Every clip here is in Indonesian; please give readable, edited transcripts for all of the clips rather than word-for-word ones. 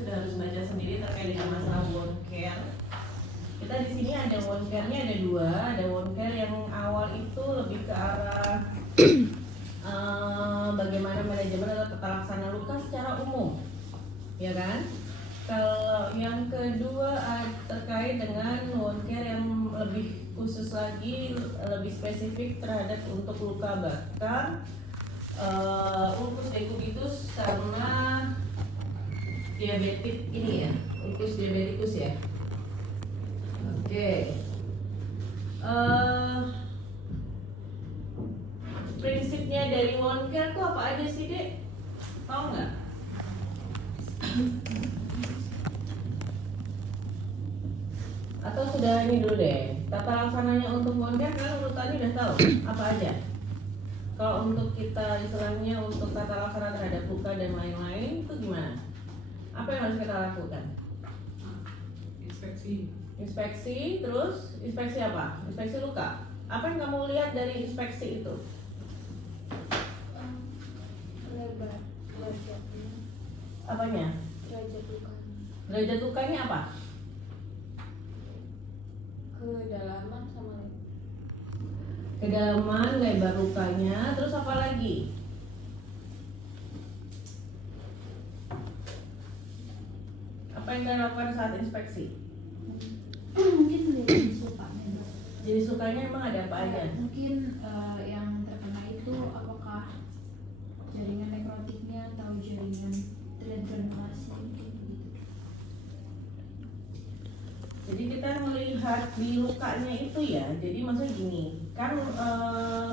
sudah harus baca sendiri terkait dengan masalah wound care. Kita di sini ada wound care-nya ada dua, ada wound care yang awal itu lebih ke arah bagaimana manajemen atau tata laksana luka secara umum, ya kan? Kalau yang kedua terkait dengan wound care yang lebih khusus lagi, lebih spesifik terhadap untuk luka bakar, ulcus decubitus sama diabetik ini ya, ulcus diabeticus ya. Oke. Prinsipnya dari wound care tuh apa aja sih, Dek? Tahu nggak? Atau sudah ini dulu deh, tata laksananya untuk wound care kalian urutannya udah tahu apa aja? Kalau untuk kita istilahnya untuk tata laksana terhadap luka dan lain-lain itu gimana? Apa yang harus kita lakukan? Inspeksi, terus inspeksi apa? Inspeksi luka. Apa yang kamu lihat dari inspeksi itu? Lebar, derajatnya, Apanya? derajat lukanya, Derajat lukanya apa? kedalaman sama lebar. Kedalaman, lebar lukanya, terus apa lagi? Apa yang kalian lakukan saat inspeksi? Mungkin dari sukanya, Jadi sukanya emang ada apa aja? mungkin yang terkena itu apakah jaringan nekrotiknya atau jaringan granulasi gitu. Jadi kita melihat di lukanya itu ya. Jadi maksudnya gini, kan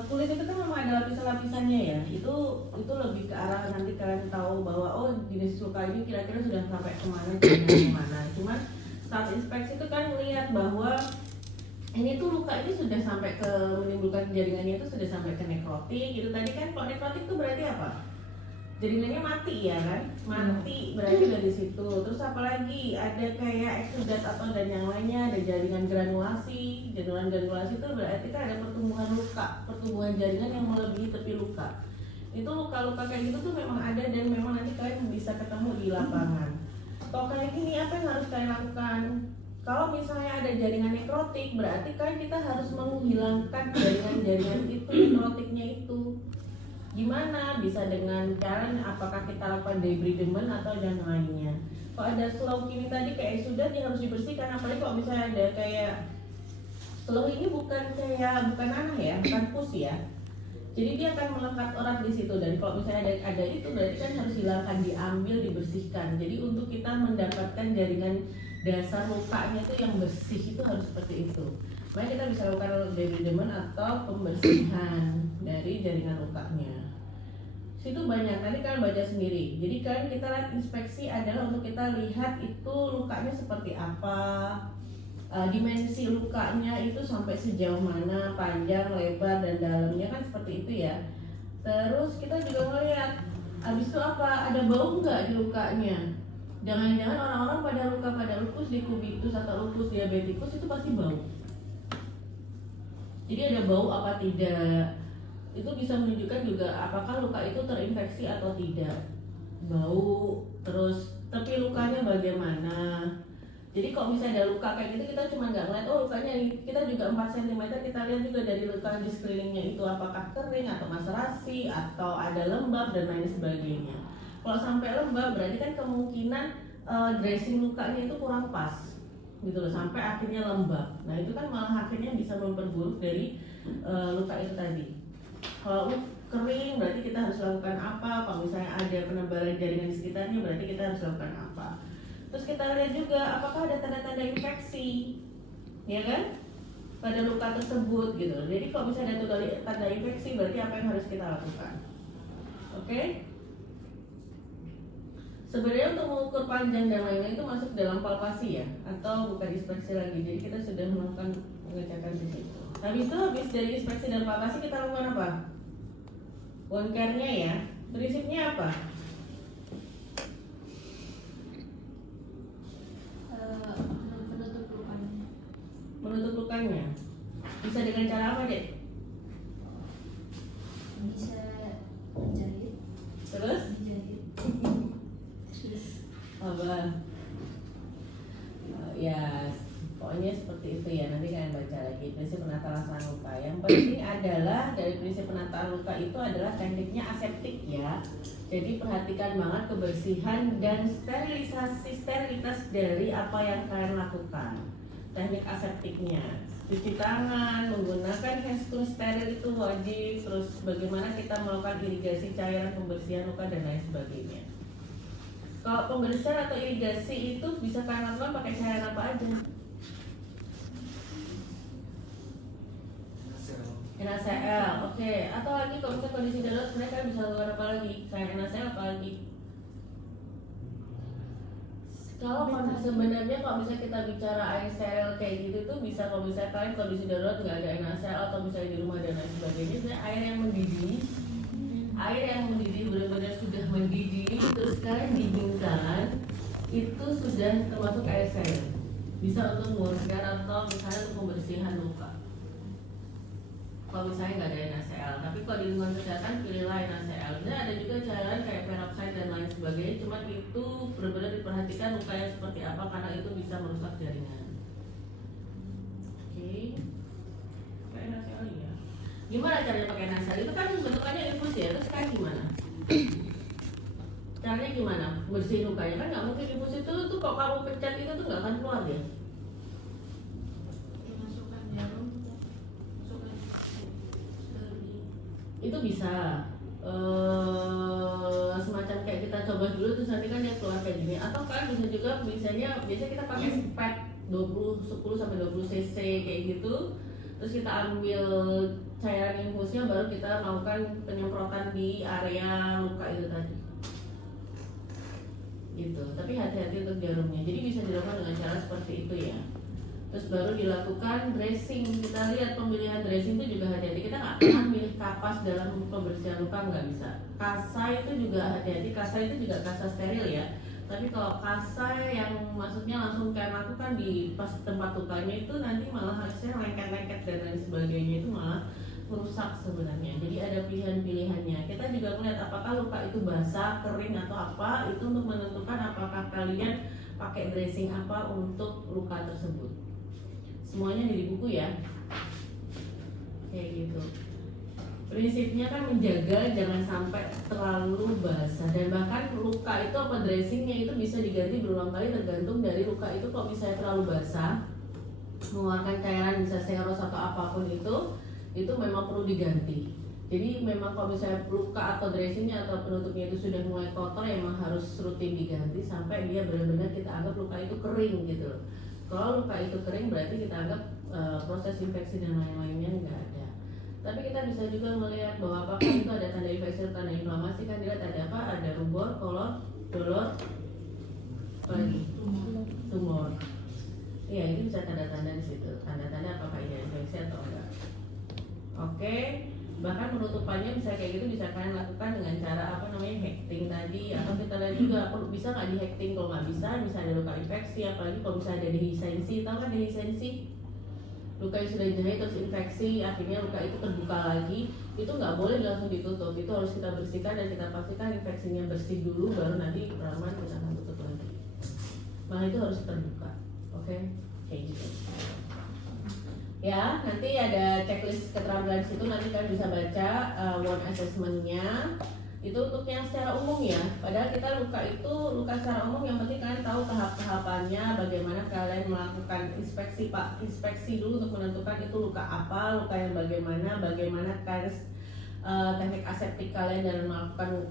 kulit itu kan memang ada lapisan-lapisannya ya. Itu lebih ke arah nanti kalian tahu bahwa oh jenis luka ini kira-kira sudah sampai kemana. Cuman saat inspeksi itu kan melihat bahwa ini tuh luka ini sudah sampai ke menimbulkan jaringannya itu sudah sampai ke nekrotik gitu. Tadi kan kalau nekrotik itu berarti apa? Jaringannya mati ya kan? Mati berarti dari situ. Terus apalagi ada kayak eksudat atau dan yang lainnya, ada jaringan granulasi. Jaringan granulasi itu berarti kan ada pertumbuhan luka, pertumbuhan jaringan yang melebihi tepi luka. Itu luka-luka kayak gitu tuh memang ada dan memang nanti kalian bisa ketemu di lapangan. Kalau kayak gini apa yang harus kalian lakukan? Kalau misalnya ada jaringan nekrotik, berarti kan kita harus menghilangkan jaringan-jaringan itu, nekrotiknya itu. Gimana? Bisa dengan kalian apakah kita lakukan debridement atau yang lainnya. Kalau ada slough ini tadi kayak sudah dia harus dibersihkan, apalagi kalau misalnya ada kayak slough ini bukan nanah ya, bukan pus ya. Jadi dia akan melekat erat di situ dan kalau misalnya ada itu berarti kan harus hilangkan, diambil, dibersihkan. Jadi untuk kita mendapatkan jaringan dasar lukanya itu yang bersih itu harus seperti itu. Makanya kita bisa lakukan debridement atau pembersihan dari jaringan lukanya. Situ banyak, nanti kalian baca sendiri. Jadi kalian kita lihat inspeksi adalah untuk kita lihat itu lukanya seperti apa, dimensi lukanya itu sampai sejauh mana, panjang, lebar, dan dalamnya kan seperti itu ya. Terus kita juga ngelihat habis itu apa, ada bau nggak di lukanya. Jangan-jangan orang-orang pada luka pada ulcus decubitus atau ulcus diabeticus itu pasti bau. Jadi ada bau apa tidak, itu bisa menunjukkan juga apakah luka itu terinfeksi atau tidak. Bau, terus tepi lukanya bagaimana. Jadi kalau misalnya ada luka kayak gitu kita cuma nggak ngeliat oh lukanya kita juga 4 cm, kita lihat juga dari luka di sekelilingnya itu apakah kering atau maserasi atau ada lembab dan lain sebagainya. Kalau sampai lembab berarti kan kemungkinan dressing lukanya itu kurang pas gitu loh, sampai akhirnya lembab. Nah itu kan malah akhirnya bisa memperburuk dari luka itu tadi. Kalau kering berarti kita harus lakukan apa, kalau misalnya ada penebalan jaringan di sekitarnya berarti kita harus lakukan apa. Terus kita lihat juga apakah ada tanda-tanda infeksi, ya kan, pada luka tersebut gitu. Jadi kalau misalnya ada tanda infeksi berarti apa yang harus kita lakukan. Oke? Sebenarnya untuk mengukur panjang dan lain-lain itu masuk dalam palpasi ya, atau bukan inspeksi lagi. Jadi kita sudah melakukan pengecekan di situ. Habis dari inspeksi dan palpasi kita lakukan apa? Wound care-nya ya. Prinsipnya apa? Menutup lukanya. Menutup lukanya. Bisa dengan cara apa, Dek? Bisa menjahit. Terus? Dijahit. Terus Apa? Ya, pokoknya seperti itu ya. Nanti kalian baca lagi prinsip penataan laksana luka. Yang penting adalah dari prinsip penataan luka itu adalah tekniknya aseptik ya. Jadi perhatikan banget kebersihan dan sterilitas dari apa yang kalian lakukan. Teknik aseptiknya, cuci tangan, menggunakan handscoon steril itu wajib. Terus bagaimana kita melakukan irigasi cairan pembersihan luka dan lain sebagainya. Kalau pembersihan atau irigasi itu bisa kalian lakukan pakai cairan apa aja? NaCl, oke. Atau lagi kalau misalnya kondisi darurat sebenarnya kalian bisa lakukan apa lagi? Selain NaCl apa lagi? Kalau sebenarnya kalau misalnya kita bicara air steril kayak gitu tuh bisa kalau misalnya kalian kondisi darurat nggak ada NaCl atau misalnya di rumah dan lain sebagainya, misalnya air yang benar-benar sudah mendidih terus kalian dinginkan itu sudah termasuk air steril, bisa untuk mengeluarkan atau misalnya untuk pembersihan luka. Kalau misalnya nggak ada NaCl, tapi kalau di lingkungan kesehatan pilihlah NaCl. Dan ada juga cairan kayak peroxide dan lain sebagainya, cuma itu benar-benar diperhatikan lukanya seperti apa karena itu bisa merusak jaringan. Oke, pakai NaCl ya. Gimana caranya pakai NaCl? Itu kan bentukannya infus ya, terus kan gimana? Caranya gimana? Bersihin lukanya kan nggak mungkin infus itu tuh kalau kamu pencet itu tuh nggak akan keluar ya. Masukkan jarum, Itu bisa semacam kayak kita coba dulu terus nanti kan dia keluar kayak gini, atau kan bisa juga biasanya kita pakai spet 10 sampai 20 cc kayak gitu, terus kita ambil cairan infusnya baru kita melakukan penyemprotan di area luka itu tadi gitu. Tapi hati-hati untuk jarumnya, jadi bisa dilakukan dengan cara seperti itu ya. Terus baru dilakukan dressing. Kita lihat pemilihan dressing itu juga hati-hati. Kita nggak pernah milih kapas dalam pembersihan luka, nggak bisa. Kasa itu juga hati-hati. Kasa itu juga kasa steril ya. Tapi kalau kasa yang maksudnya langsung kayak lakukan di pas tempat lukanya itu nanti malah hasilnya lengket-lengket dan lain sebagainya, itu malah merusak sebenarnya. Jadi ada pilihan-pilihannya. Kita juga melihat apakah luka itu basah, kering atau apa. Itu untuk menentukan apakah kalian pakai dressing apa untuk luka tersebut. Semuanya di buku ya, kayak gitu. Prinsipnya kan menjaga jangan sampai terlalu basah, dan bahkan luka itu apa dressingnya itu bisa diganti berulang kali tergantung dari luka itu. Kalau misalnya terlalu basah, mengeluarkan cairan bisa seros atau apapun itu memang perlu diganti. Jadi memang kalau misalnya luka atau dressingnya atau penutupnya itu sudah mulai kotor, ya memang harus rutin diganti sampai dia benar-benar kita anggap luka itu kering gitu. Kalau luka itu kering berarti kita anggap proses infeksi dan lain-lainnya nggak ada. Tapi kita bisa juga melihat bahwa apakah itu ada tanda infeksi atau tanda inflamasi. Kan dilihat ada apa? Ada rubor, kolot, dolor, apa lagi? Tumor. Iya, ini bisa tanda-tanda di situ. Tanda-tanda apakah ini infeksi atau enggak. Oke. Bahkan penutupannya bisa kayak gitu bisa kalian lakukan dengan cara apa namanya hecting tadi, atau kita lihat juga bisa nggak di hecting. Kalau nggak bisa ada luka infeksi, apalagi kalau misalnya ada dehiscensi. Tahu kan dehiscensi? Luka yang sudah dijahit terus infeksi, akhirnya luka itu terbuka lagi, itu nggak boleh langsung ditutup. Itu harus kita bersihkan dan kita pastikan infeksinya bersih dulu, baru nanti perlahan kita akan tutup lagi. Maka itu harus terbuka. Oke, kayak gitu. Ya, nanti ada checklist keterampilan situ, nanti kalian bisa baca one assessment-nya. Itu untuk yang secara umum ya. Padahal kita luka secara umum, yang penting kalian tahu tahap-tahapannya, bagaimana kalian melakukan inspeksi inspeksi dulu untuk menentukan itu luka apa, luka yang bagaimana kalian teknik aseptik kalian dalam melakukan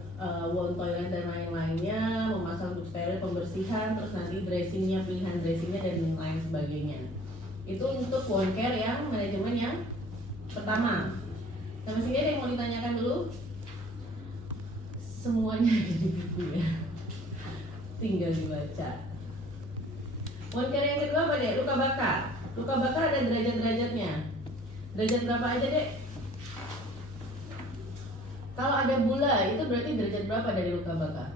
wound toilet dan lain-lainnya, memasang untuk steril, pembersihan, terus nanti dressingnya, pilihan dressingnya dan lain sebagainya. Itu untuk wound care yang manajemen yang pertama. Sama sini ada yang mau ditanyakan dulu? Semuanya ada di buku ya, tinggal dibaca. Wound care yang kedua apa dek? Luka bakar. Luka bakar ada derajat-derajatnya. Derajat berapa aja dek? Kalau ada bula itu berarti derajat berapa dari luka bakar?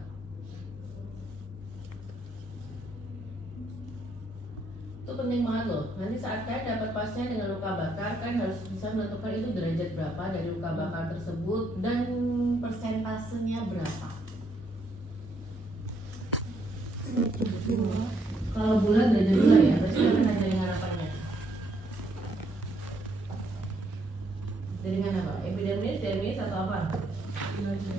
Itu penting banget loh. Nanti saat kalian dapat pasien dengan luka bakar, kalian harus bisa menentukan itu derajat berapa dari luka bakar tersebut dan persentasenya berapa. Kalau bulan derajat 2 ya, berarti kan ada yang harapannya. Jaringan apa? Epidermis, dermis atau apa? Oke.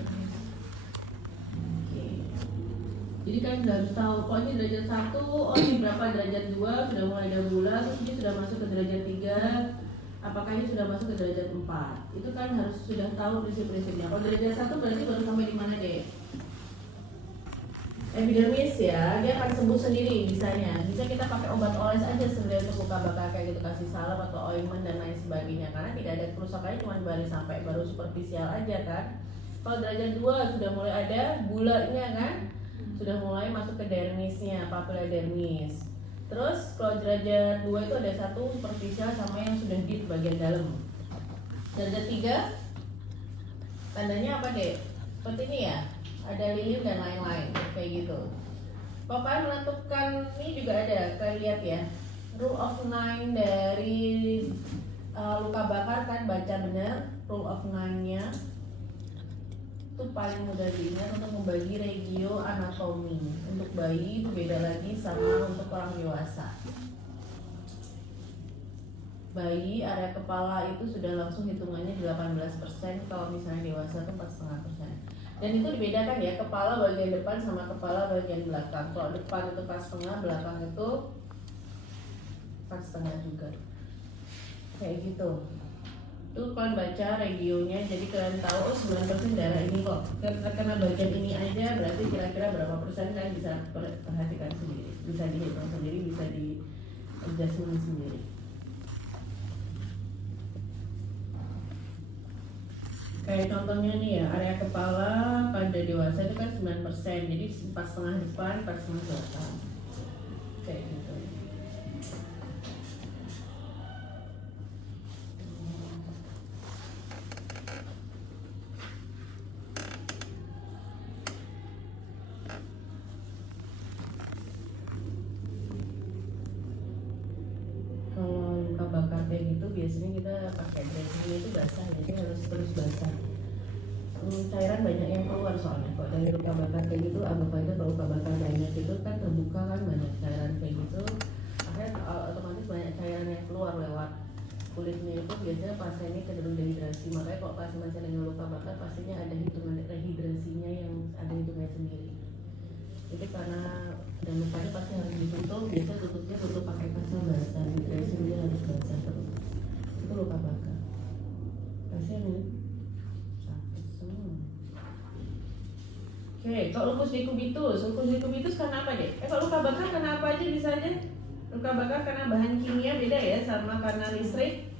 Jadi kan udah harus tahu, oh ini derajat 1, oh ini berapa derajat 2, sudah mulai ada bulan, terus ini sudah masuk ke derajat 3, apakah ini sudah masuk ke derajat 4. Itu kan harus sudah tahu prinsip-prinsipnya. Kalau derajat 1 berarti baru sampai di mana deh? Epidermis ya, dia akan sembuh sendiri bisanya. Bisa kita pakai obat oles aja sebenarnya untuk luka bakar kayak gitu, kasih salep atau ointment dan lain sebagainya. Karena tidak ada kerusakannya, cuma baru superficial aja kan. Kalau derajat 2 sudah mulai ada bulanya kan, sudah mulai masuk ke dermisnya, papilla dermis. Terus kalau derajat 2 itu ada satu superficial sama yang sudah deep bagian dalam. Derajat 3 tandanya apa deh? Seperti ini ya, ada lilin dan lain-lain kayak gitu. Pokoknya menentukan ini juga ada, kalian lihat ya, rule of 9 dari luka bakar kan, baca benar rule of 9-nya itu paling mudah diingat untuk membagi regio anatomi. Untuk bayi itu beda lagi sama untuk orang dewasa. Bayi area kepala itu sudah langsung hitungannya 18%, kalau misalnya dewasa itu 4,5%. Dan itu dibedakan ya, kepala bagian depan sama kepala bagian belakang. Kalau depan itu 4,5, belakang itu 4,5 juga. Kayak gitu. Itu kalian baca regionya, jadi kalian tahu oh 9% darah ini kok. Karena bagian ini aja berarti kira-kira berapa persen kan bisa perhatikan sendiri, bisa dihitung sendiri, bisa di adjustment sendiri. Kayak contohnya nih ya, area kepala pada dewasa itu kan 9%, jadi 4,5 depan, 4,5 belakang. Kayak gitu. Kalau luka bakar kayak gitu biasanya kita pakai dressing itu basah, jadi harus terus basah. Cairan banyak yang keluar soalnya. Kalau dari luka bakar kayak gitu, anggap aja kalau luka bakar banyak itu kan terbuka kan, banyak cairan kayak gitu, akhirnya otomatis banyak cairan yang keluar lewat kulitnya. Itu biasanya pasiennya cenderung dehidrasi. Makanya kalau pasien-pasien dengan luka bakar pastinya ada hitungan rehidrasinya yang ada hitungannya sendiri. Jadi karena dan lukanya pasti harus ditutup, biasanya tutupnya tutup pakai kasar basah, dressing dia harus basah terus. Itu luka bakar. Pasien nih sakit semua. Oke, kalau lupus decubitus karena apa deh? Kalau luka bakar karena apa aja bisa aja? Luka bakar karena bahan kimia beda ya sama karena listrik.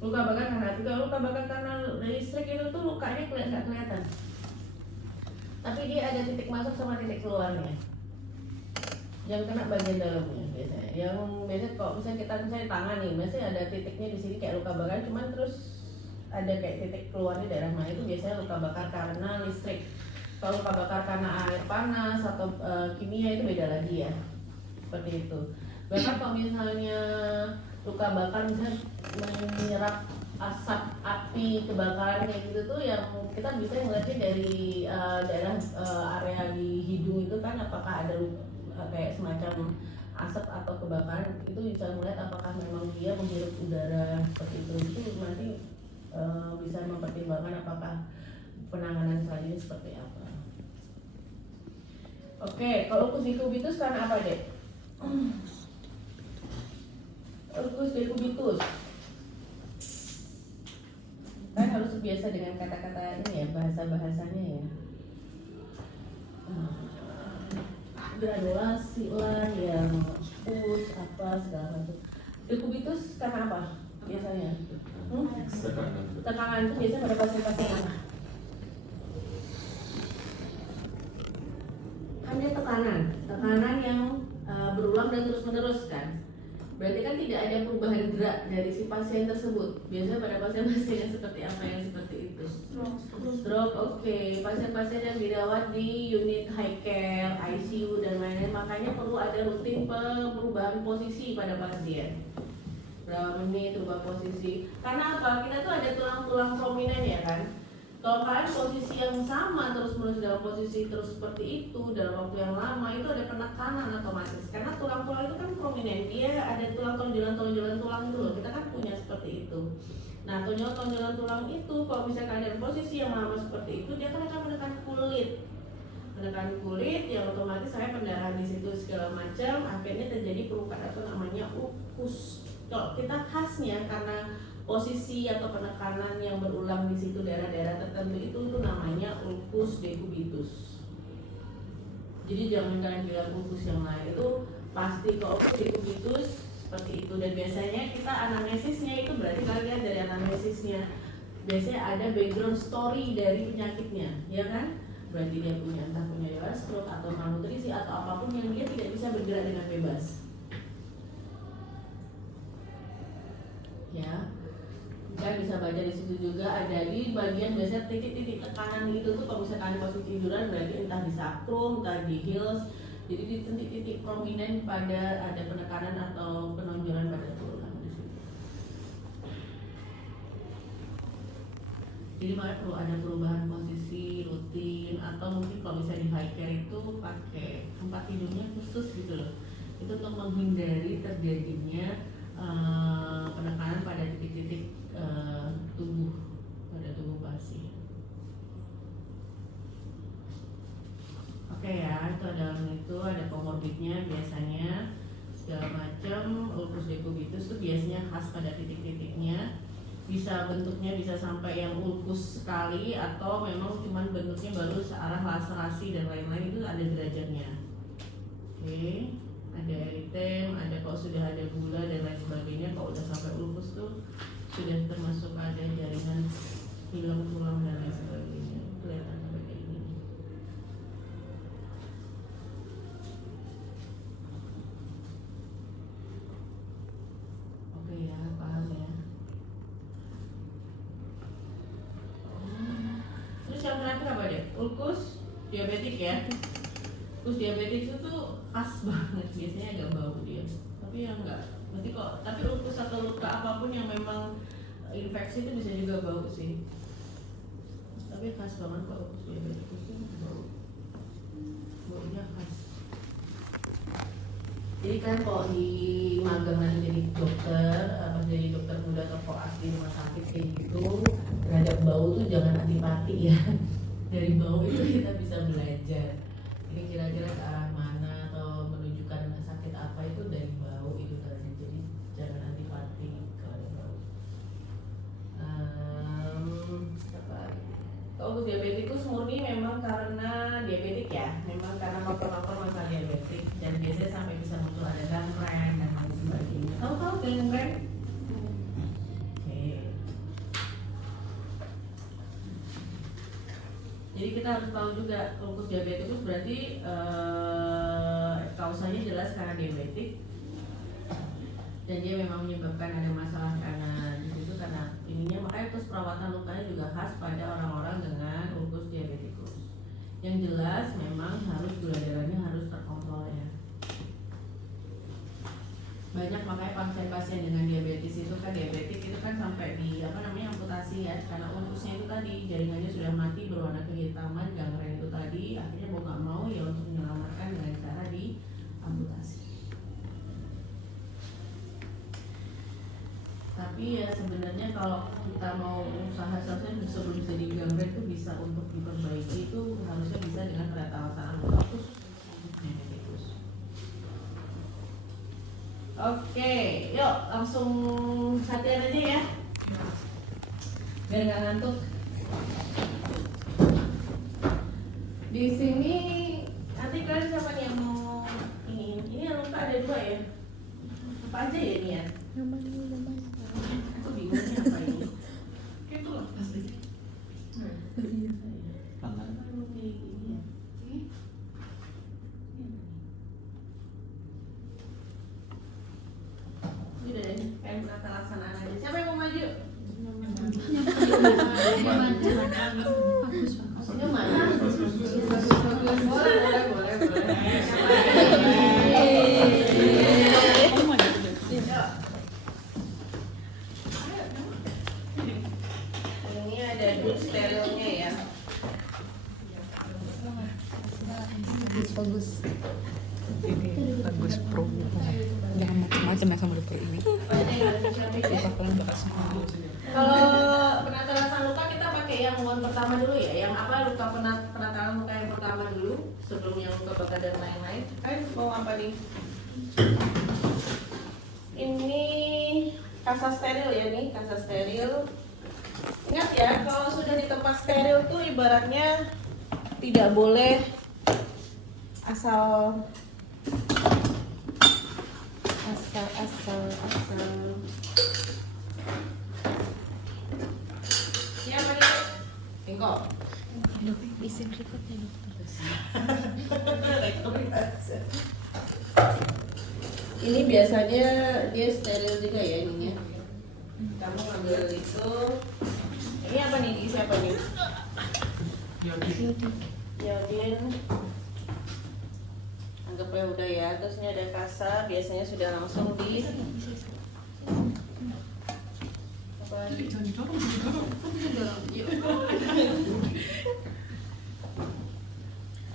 Luka bakar karena itu, kalau luka bakar karena listrik itu tuh lukanya nggak kelihatan. Tapi dia ada titik masuk sama titik keluarnya. Yang kena bagian dalamnya biasanya. Yang biasanya kalau misalnya kita tangan nih, biasanya ada titiknya di sini kayak luka bakar, cuman terus ada kayak titik keluarnya daerah mana, itu biasanya luka bakar karena listrik. Kalau luka bakar karena air panas atau kimia itu beda lagi ya. Seperti itu. Bahkan kalau misalnya luka bakar misalnya menyerap asap api kebakaran kayak gitu tuh, yang kita bisa ngeliatnya dari daerah area di hidung itu kan, apakah ada kayak semacam asap atau kebakaran, itu bisa melihat apakah memang dia menghirup udara seperti itu nanti bisa mempertimbangkan apakah penanganan selanjutnya seperti apa. Oke, kalau lupus decubitus karena apa deh? Lupus decubitus kan harus terbiasa dengan kata-kata ini ya, bahasa-bahasanya ya. Granulasi lah, yang pus apa segala macam. Decubitus karena apa biasanya? Tekanan itu biasanya pada pasien-pasien apa? Kan dia tekanan yang berulang dan terus-menerus kan. Berarti kan tidak ada perubahan gerak dari si pasien tersebut. Biasanya pada pasien-pasien yang seperti apa yang seperti itu? Stroke, oke. Pasien-pasien yang dirawat di unit high care, ICU dan lain-lain, makanya perlu ada rutin perubahan posisi pada pasien. Berapa menit berubah posisi? Karena apa? Kita tuh ada tulang-tulang prominent ya kan. Kalau kalian posisi yang sama terus-menerus dalam posisi terus seperti itu dalam waktu yang lama, itu ada penekanan otomatis. Karena tulang-tulang itu kan prominent, dia ada tulang tonjolan tulang itu loh. Kita kan punya seperti itu. Nah, tonjolan tulang itu kalau misalkan ada posisi yang lama seperti itu, dia kan akan menekan kulit yang otomatis saya pendarahan di situ segala macam, akhirnya terjadi perubahan atau namanya ulkus. Kalau kita khasnya karena posisi atau penekanan yang berulang di situ daerah-daerah tertentu itu namanya ulkus decubitus. Jadi jangan kalian bilang ulkus yang lain, itu pasti ke ulkus decubitus seperti itu. Dan biasanya kita anamnesisnya itu berarti kalian lihat dari anamnesisnya biasanya ada background story dari penyakitnya, ya kan? Berarti dia punya entah punya stroke atau malnutrisi atau apapun yang dia tidak bisa bergerak dengan bebas. Ya. Kita bisa baca di situ juga ada di bagian biasanya titik-titik tekanan itu tuh kalau misalkan posisi tiduran berarti entah di sacrum, entah di heels. Jadi di titik-titik prominent pada ada penekanan atau penonjolan pada tulang di situ. Jadi makanya perlu ada perubahan posisi rutin atau mungkin kalau misalnya di high care itu pakai tempat tidurnya khusus gitu loh. Itu untuk menghindari terjadinya penekanan pada titik-titik tubuh pada tubuh pasien. Oke ya, itu ada komorbidnya biasanya segala macam. Ulkus decubitus itu biasanya khas pada titik-titiknya. Bisa bentuknya bisa sampai yang ulkus sekali atau memang cuman bentuknya baru searah laserasi dan lain-lain, itu ada derajatnya. Oke. Ada eritem, ada kalau sudah ada gula dan lain sebagainya. Kalau udah sampai ulkus tuh sudah termasuk ada jaringan hilang tulang dan lain sebagainya. Kelihatan seperti ini. Oke ya, paham ya. Terus yang terakhir apa deh? Ulkus diabetik ya. Ulkus diabetik itu tuh khas banget, biasanya agak bau dia. Tapi yang enggak, berarti kok. Tapi ulkus atau luka apapun yang memang infeksi itu bisa juga bau sih. Tapi khas banget kok ulkus diabetik itu bau. Baunya khas. Jadi kan kalau di magang nanti jadi dokter, jadi dokter muda atau koas di rumah sakit kayak gitu, terhadap bau tuh jangan antipati ya. Dari bau itu kita bisa belajar. Ini kira-kira ke arah mana atau menunjukkan sakit apa itu dari bau itu tadi. Jadi jangan antipati kalau ada bau. Kalau diabetikus murni memang karena diabetik ya, memang karena faktor-faktor masalah diabetik dan biasanya sampai bisa muncul ada gangren dan lain sebagainya. Tahu gangren? Oke. Jadi kita harus tahu juga ulkus diabetikus berarti kausanya jelas karena diabetik dan dia memang menyebabkan ada masalah karena itu karena ininya, makanya terus perawatan lukanya juga khas pada orang-orang dengan ulkus diabetikus. Yang jelas memang harus gula darahnya harus terkontrol ya. Banyak makanya pasien-pasien dengan diabetes itu kan diabetik itu kan sampai di amputasi ya, karena ulkusnya itu tadi jaringannya sudah mati berwarna kehitaman, gangren itu tadi, akhirnya mau nggak mau ya untuk menyelamatkan dengan cara di amputasi. Tapi ya sebenarnya kalau kita mau usaha seharusnya sebelum jadi gangren itu bisa untuk diperbaiki itu harusnya bisa dengan perawatan ulkus diabetes. Oke, yuk langsung latihan aja ya, biar nggak ngantuk. Di sini nanti kalian siapa nih yang mau ini luka ada 2 ya? Apa aja ya ini ya? Aku bingungnya apa ini? Kayak itu lah pasti. Tangan. Ini deh, kayak berata laksanaan aja. Siapa yang mau maju? Ini ada duit sterilnya ya. bagus pro. Jangan macam-macam ya sama dokter ini. Bakalan bakal semua. Kalau penataran luka kita pakai yang one pertama dulu ya, yang apa luka penataran luka yang pertama dulu sebelum yang luka bakar dan lain-lain. Mau apa nih? Ini kasa steril ya nih, kasa steril. Ingat ya, kalau sudah di tempat steril tuh ibaratnya tidak boleh asal siapa nih? Engkau. Izin rekodnya dokter. Ini biasanya dia steril juga ya ininya. Kamu ambil itu. Ini apa nih? Diisi apa nih? Iodin. Anggapnya udah ya. Terus ini ada kasa. Biasanya sudah langsung di apa?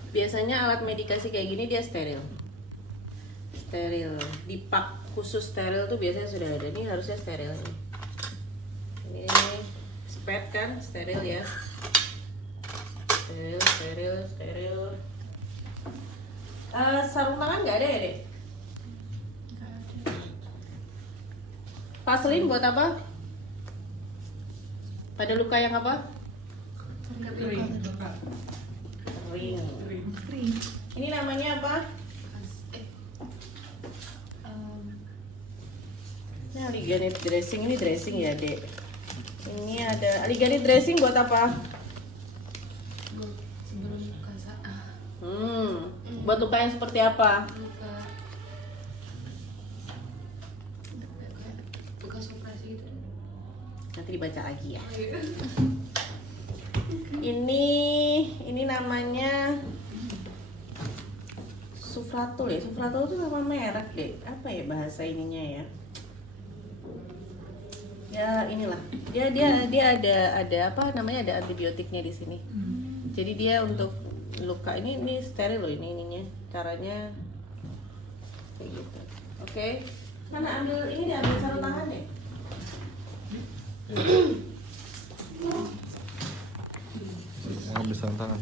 Biasanya alat medikasi kayak gini dia steril. Steril, di pak khusus steril tuh biasanya sudah ada. Ini harusnya steril nih. Ini spet kan, steril ya. Steril. Sarung tangan nggak ada ya dek? Vaselin buat apa? Pada luka yang apa? Kering. Ini namanya apa? Ini aliganit dressing, ini dressing ya dek. Ini ada aliganit dressing buat apa? Sebelum buka saat Buat luka yang seperti apa? bekas operasi itu. Nanti dibaca lagi ya. Ini namanya Sufratul ya. Sufratul itu nama merek deh. Apa ya bahasa ininya ya? Ya inilah. Dia ada apa namanya, ada antibiotiknya di sini. Jadi dia untuk luka ini steril loh ininya. Caranya kayak gitu. Oke. Mana ambil ini, ambil sarung tangan deh. Mau bisa tangan.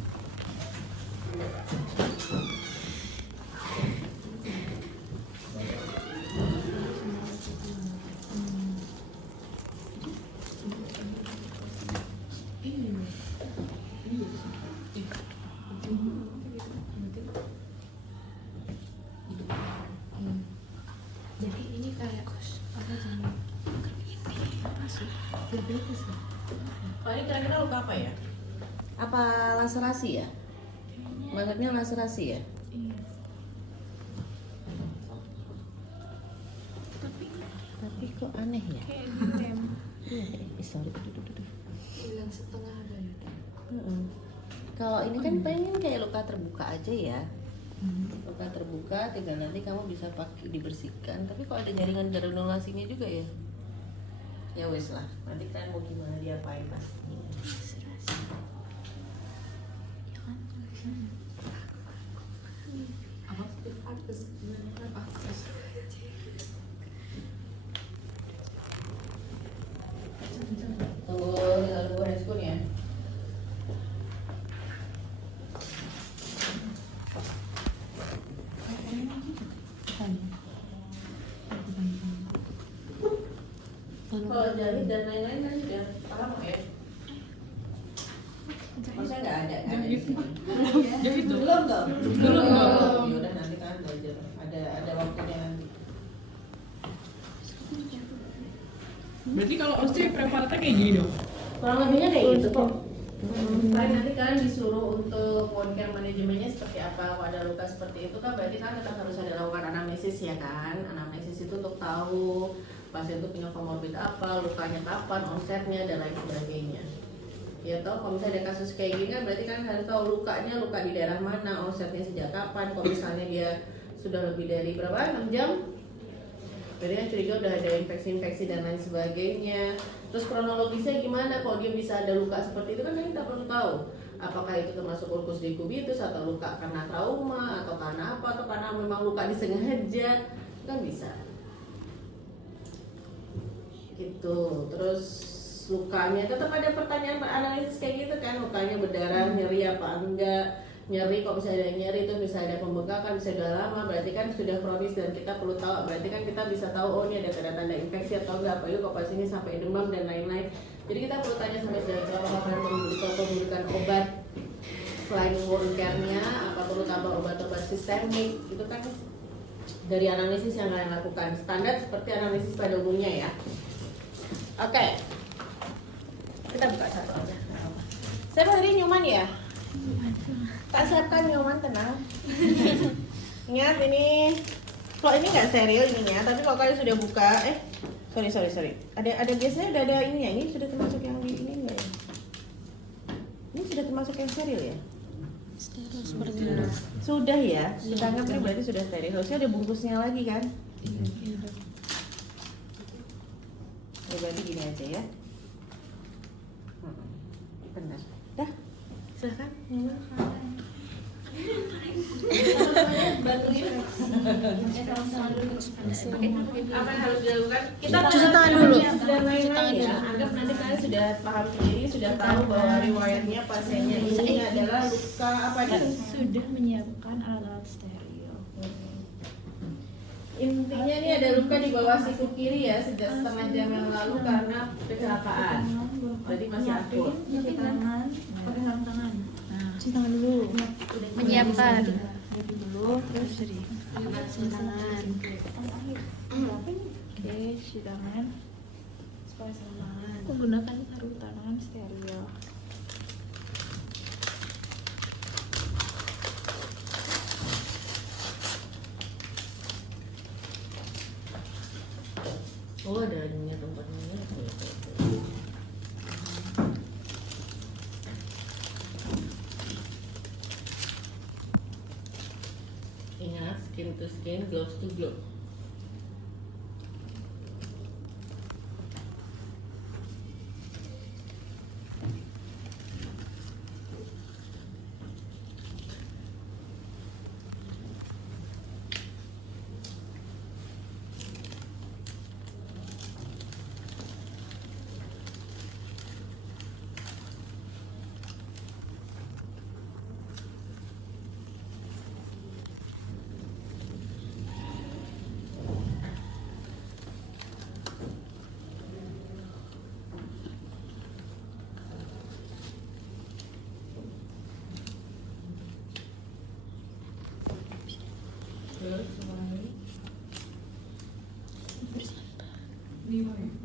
Jadi ini kayak apa namanya? Diabetes ya? Oh, ini kira-kira luka apa ya? Apa laserasi ya? Maksudnya laserasi ya? Iya. Tapi kok aneh ya? Kayak dilem. Iya, sorry. Hilang setengah ada ya. Kalau ini kan pengen kayak luka terbuka aja ya. Luka terbuka, tinggal nanti kamu bisa pakai dibersihkan. Tapi kalau ada jaringan granulasinya juga ya. Ya wes lah, nanti kalian mau gimana diapain pasti. Tunggu tinggal tunggu respon ya. Kalau jahit dan lain-lain kan sudah paham ya? Maksudnya nggak ada kan? Jahit dong. Belum toh? Belum. Ya udah nanti kan belajar. Ada waktunya nanti. Berarti kalau osteopreparatnya kayak gini dong. Kurang lebihnya kayak gitu kok. Nanti kalian disuruh untuk wound care manajemennya seperti apa. Kalau ada luka seperti itu kan berarti kan tetap harus ada lakukan anamnesis ya kan. Anamnesis itu untuk tahu pasien itu punya komorbid apa, lukanya kapan, onsetnya dan lain sebagainya. Ya toh kalau misalnya ada kasus kayak gini kan berarti kan harus tahu lukanya luka di daerah mana, onsetnya sejak kapan. Kalau misalnya dia sudah lebih dari berapa 6 jam, berarti kan curiga udah ada infeksi-infeksi dan lain sebagainya. Terus kronologisnya gimana kalau dia bisa ada luka seperti itu kan kita perlu tahu. apakah itu termasuk ulcus decubitus atau luka karena trauma atau karena apa, atau karena memang luka disengaja, kan bisa gitu. Terus lukanya tetap ada pertanyaan analisis kayak gitu kan, lukanya berdarah, nyeri apa enggak, nyeri kok bisa ada nyeri itu, bisa ada pembengkakan, bisa udah lama, berarti kan sudah kronis dan kita perlu tahu, berarti kan kita bisa tahu oh ini ada tanda-tanda infeksi atau enggak, apalagi kok pas ini sampai demam dan lain-lain. Jadi kita perlu tanya sampai sejauh apakah perlu memberikan obat selain wound care-nya, apa perlu tambah obat-obat sistemik, itu kan dari analisis yang kalian lakukan. Standar seperti analisis pada umumnya ya. Oke, kita buka satu aja. Saya hari nyuman ya? Tak siapkan nyuman, tenang. Ingat ini, kalau ini nggak steril ininya, tapi kalau kalian sudah buka, sorry. Ada biasanya udah ada ininya. Ini sudah termasuk yang di ini enggak ya? Ini sudah termasuk yang steril ya? Steril seperti itu. Sudah ya. Kita anggapnya berarti sudah steril. Harusnya ada bungkusnya lagi kan? Ya berarti gini aja ya. Benar. Dah. Silahkan. Bantuin. Apa yang harus dilakukan? Kita Cuci tangan dulu. Dan lain-lain ya. Anggap nanti kalian sudah paham sendiri, sudah tahu bahwa riwayatnya pasiennya ini adalah luka apa nih? Sudah menyiapkan alat-alat steril. Intinya ini ada luka di bawah siku kiri ya, sejak setengah jam yang lalu karena kecelakaan. Berarti masih akut. Cuci tangan, pakai sarung tangan. Cuci tangan dulu. Menyiapkan. Dulu, terus cuci tangan. Oke, cuci tangan. Supaya sarung tangan. Menggunakan sarung tangan steril. Oh ada ininya tempatnya. Ingat, skin to skin, gloves to glove.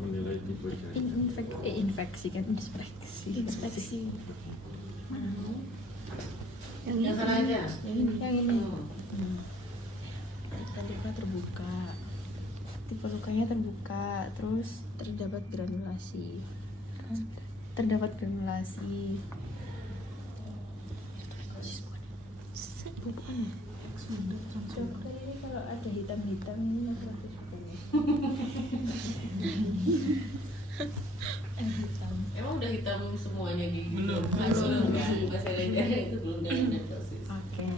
Menilai tipe Infeksi kan inspeksi. Yang sana aja. Yang ini. Luka terbuka. Tipe lukanya terbuka, terus terdapat granulasi. Coba ini kalau ada hitam-hitam ini laki-laki hitam. Emang udah hitam semuanya di Belum. Belum kan? Masih ada itu belum dari diagnosis. Oke.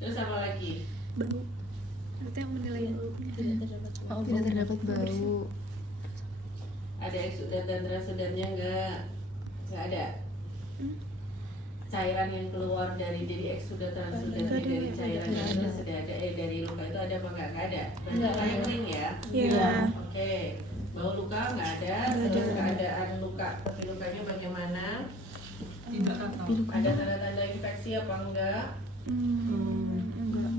Terus apa lagi? Bau. Itu yang menilai Tidak terdapat bau. Ada eksudat dan transudatnya enggak? Enggak ada. Cairan yang keluar dari eksudat transudat dari cairan itu sudah ada dari luka itu ada apa enggak? Enggak ada. Berarti lukanya clean ya? Iya. Oke. Bau luka enggak ada. Terus keadaan luka, tapi lukanya bagaimana? tidak tahu. Ada tanda-tanda infeksi apa enggak? Enggak.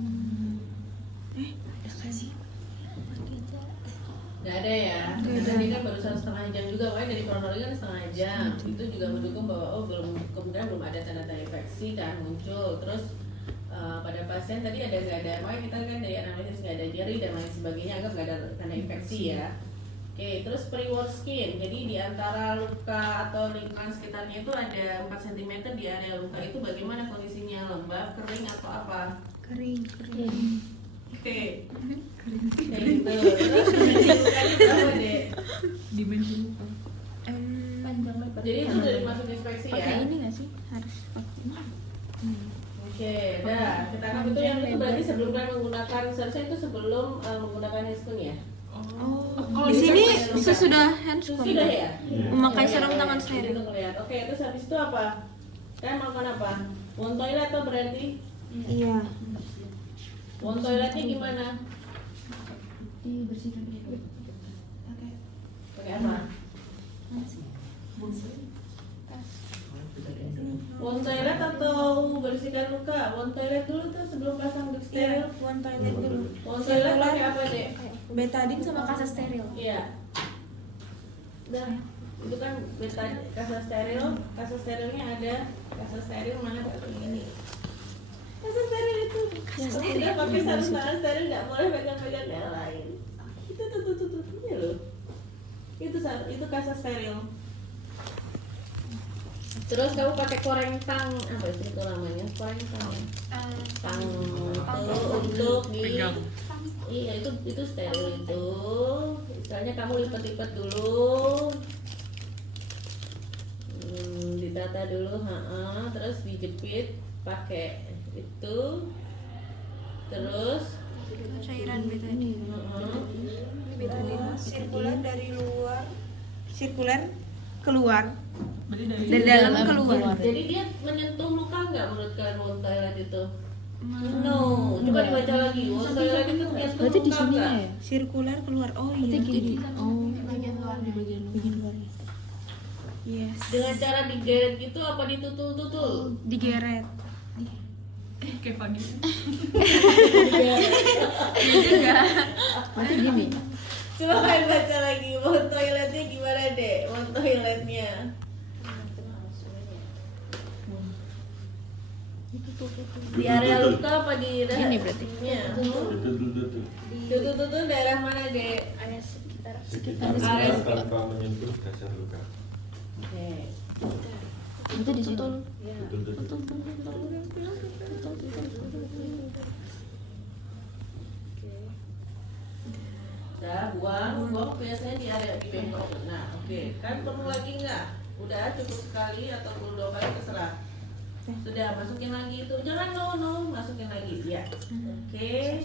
Nggak ada ya. Tadi kan baru 1,5 jam juga, makanya dari kronologi kan setengah jam. Itu juga mendukung bahwa kemungkinan belum ada tanda-tanda infeksi kan muncul. Terus pada pasien tadi ada nggak ada, makanya kita kan dari analisis nggak ada nyeri dan lain sebagainya, anggap nggak ada tanda infeksi ya. Oke, terus pre-war skin. Jadi di antara luka atau lingkungan sekitarnya itu ada 4 cm di area luka itu bagaimana kondisinya, lembab, kering atau apa? Kering. Oke. Kayak gitu. Terus dimensi lukanya berapa, Dek? Dimensi luka. Jadi itu dari masuk inspeksi ya. Pakai ini nggak sih? Harus pakai ini. Oke, dah. Kita anggap itu yang itu berarti sebelum kalian menggunakan seharusnya itu sebelum menggunakan handscoon ya. Oh, di sini sesudah handscoon. Sudah ya? Memakai Oke, sarung tangan jadi steril. itu ngeliat. Oke, terus habis itu apa? Kalian melakukan apa? Won toilet atau berarti? Iya. Won toiletnya gimana? Dibersihkan dulu. Pakai apa? Won toilet atau bersihkan luka? Won toilet dulu tuh sebelum pasang duk steril. One toilet dulu. Won toilet pakai apa deh? Betadine sama kasa steril. Iya. Udah, itu kan kasa steril. Kasa sterilnya ada. Kasa steril mana pakai ini? Kasa steril itu. Udah pakai sarung tangan steril, nggak boleh pegang-pegang yang lain. Itu tuh ini loh. Itu kasa steril. Terus kamu pakai koreng tang apa sih itu namanya? Koreng tang. Tang itu untuk di iya itu steril itu. Misalnya kamu lipat-lipat dulu. Ditata dulu, terus dijepit pakai itu. Terus Cairan betadine. Betadine sirkuler dari luar, sirkuler keluar. Dari dalam keluar. jadi dia menyentuh luka nggak menurut kalian won toilet itu? No, coba dibaca lagi. Won toilet itu menyentuh Berarti di luka sini nggak? ya? Sirkuler keluar. Oh iya. Oh, bagian luar di bagian luar. Yes. Dengan cara digeret gitu apa ditutul-tutul? Digeret. Kayak pagi. Berarti gini. Coba kalian baca lagi. Won toiletnya gimana deh? Won toiletnya. Di area luka apa di daerah? Gini berarti. Tutul daerah mana deh? Sekitar tanpa menyentuh dasar luka. Oke. Berarti di situ. Betul. Udah buang biasanya di area di bengkok. Nah, oke. Kan perlu lagi nggak? Udah cukup sekali atau perlu 2 kali terserah. Sudah masukin lagi itu. Jangan no, masukin lagi ya. Oke.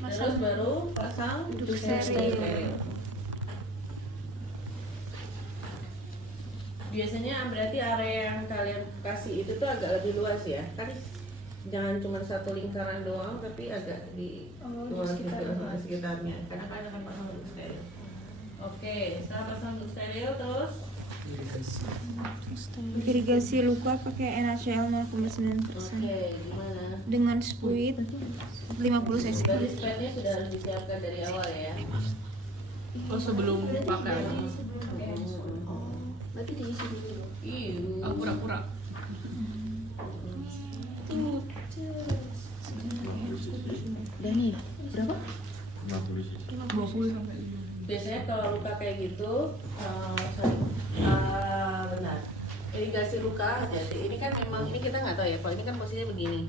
Terus baru pasang Duk steril. steril. Biasanya berarti area yang kalian kasih itu tuh agak lebih luas ya. Kan jangan cuma satu lingkaran doang tapi agak di luar sekitarnya. Karena kalian akan pasang duk steril. Oke, setelah pasang duk steril terus Irigasi luka pakai NaCl 0,9% oke, gimana? dengan spuit 50 cc. Berarti spreadnya sudah harus disiapkan dari awal ya. Oh, sebelum pakai. Berarti diisi dulu. Iya. Pura-pura. Dani, berapa? 50 sih. 20 sampai 5. Biasanya kalau luka kayak gitu, benar. Irigasi luka, hati-hati. Ini kan memang ini kita nggak tahu ya. Kalau ini kan posisinya begini.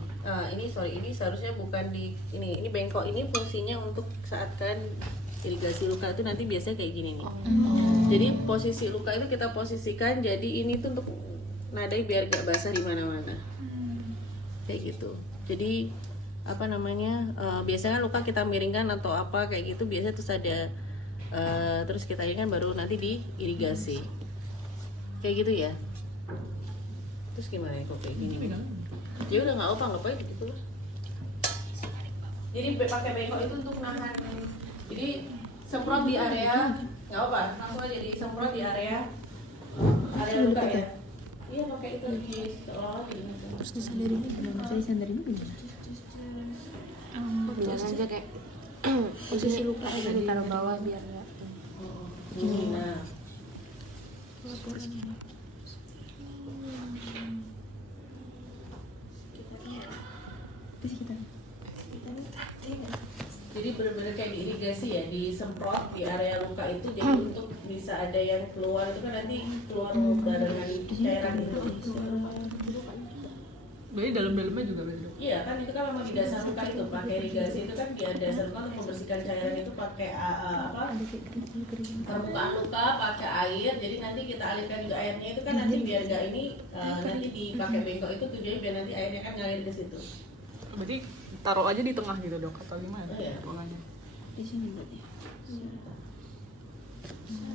Ini seharusnya bukan di ini bengkok ini fungsinya untuk saat kalian irigasi luka itu nanti biasanya kayak gini nih. Jadi posisi luka itu kita posisikan jadi ini tuh untuk nadai biar gak basah di mana-mana. Kayak gitu. Jadi apa namanya? Biasanya luka kita miringkan atau apa kayak gitu biasanya terus ada terus kita iringkan baru nanti diirigasi. Kayak gitu ya. Terus gimana ya kok kayak gini? Ya udah nggak apa nggak apa gitu. Jadi pakai bengkok itu untuk nahan. Jadi semprot di area nggak apa, langsung aja disemprot di area luka ya. Iya pakai itu di Terus disadarinnya gimana? Saya disadarinnya gimana? Biar aja kayak posisi luka aja ditaruh bawah biar nggak. Nah. Jadi benar-benar kayak diirigasi ya, disemprot di area luka itu jadi untuk bisa ada yang keluar itu kan nanti keluar barengan cairan itu. Berarti dalam-dalamnya juga beda. Iya kan itu kan memang di dasar luka itu pakai irigasi itu kan di dasar luka untuk membersihkan cairan itu pakai permukaan luka pakai air, jadi nanti kita alirkan juga airnya itu kan nanti biar gak ini nanti dipakai bengkok itu tujuannya biar nanti airnya kan ngalir ke situ. Berarti taruh aja di tengah gitu dok atau gimana? Oh, iya. Polanya. Di sini berarti.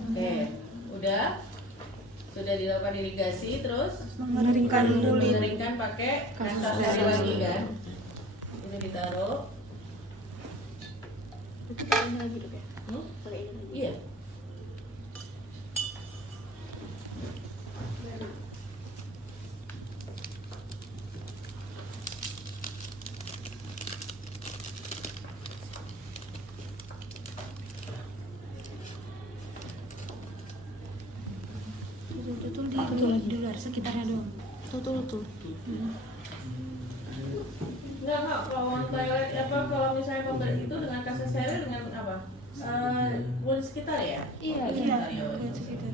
Oke, udah sudah dilakukan irigasi terus Mengeringkan kulit. mengeringkan pakai kasta steril lagi kan. Ini ditaruh. Itu pakai ini lagi dok ya? Pakai ini lagi. Iya. Tutul di luar sekitarnya doang. Tutul. Enggak, kalau toilet kalau misalnya pembeli itu dengan kasta steril dengan apa? Kulit sekitar ya? Iya, Kulit iya. sekitar, ya. Kulit sekitar.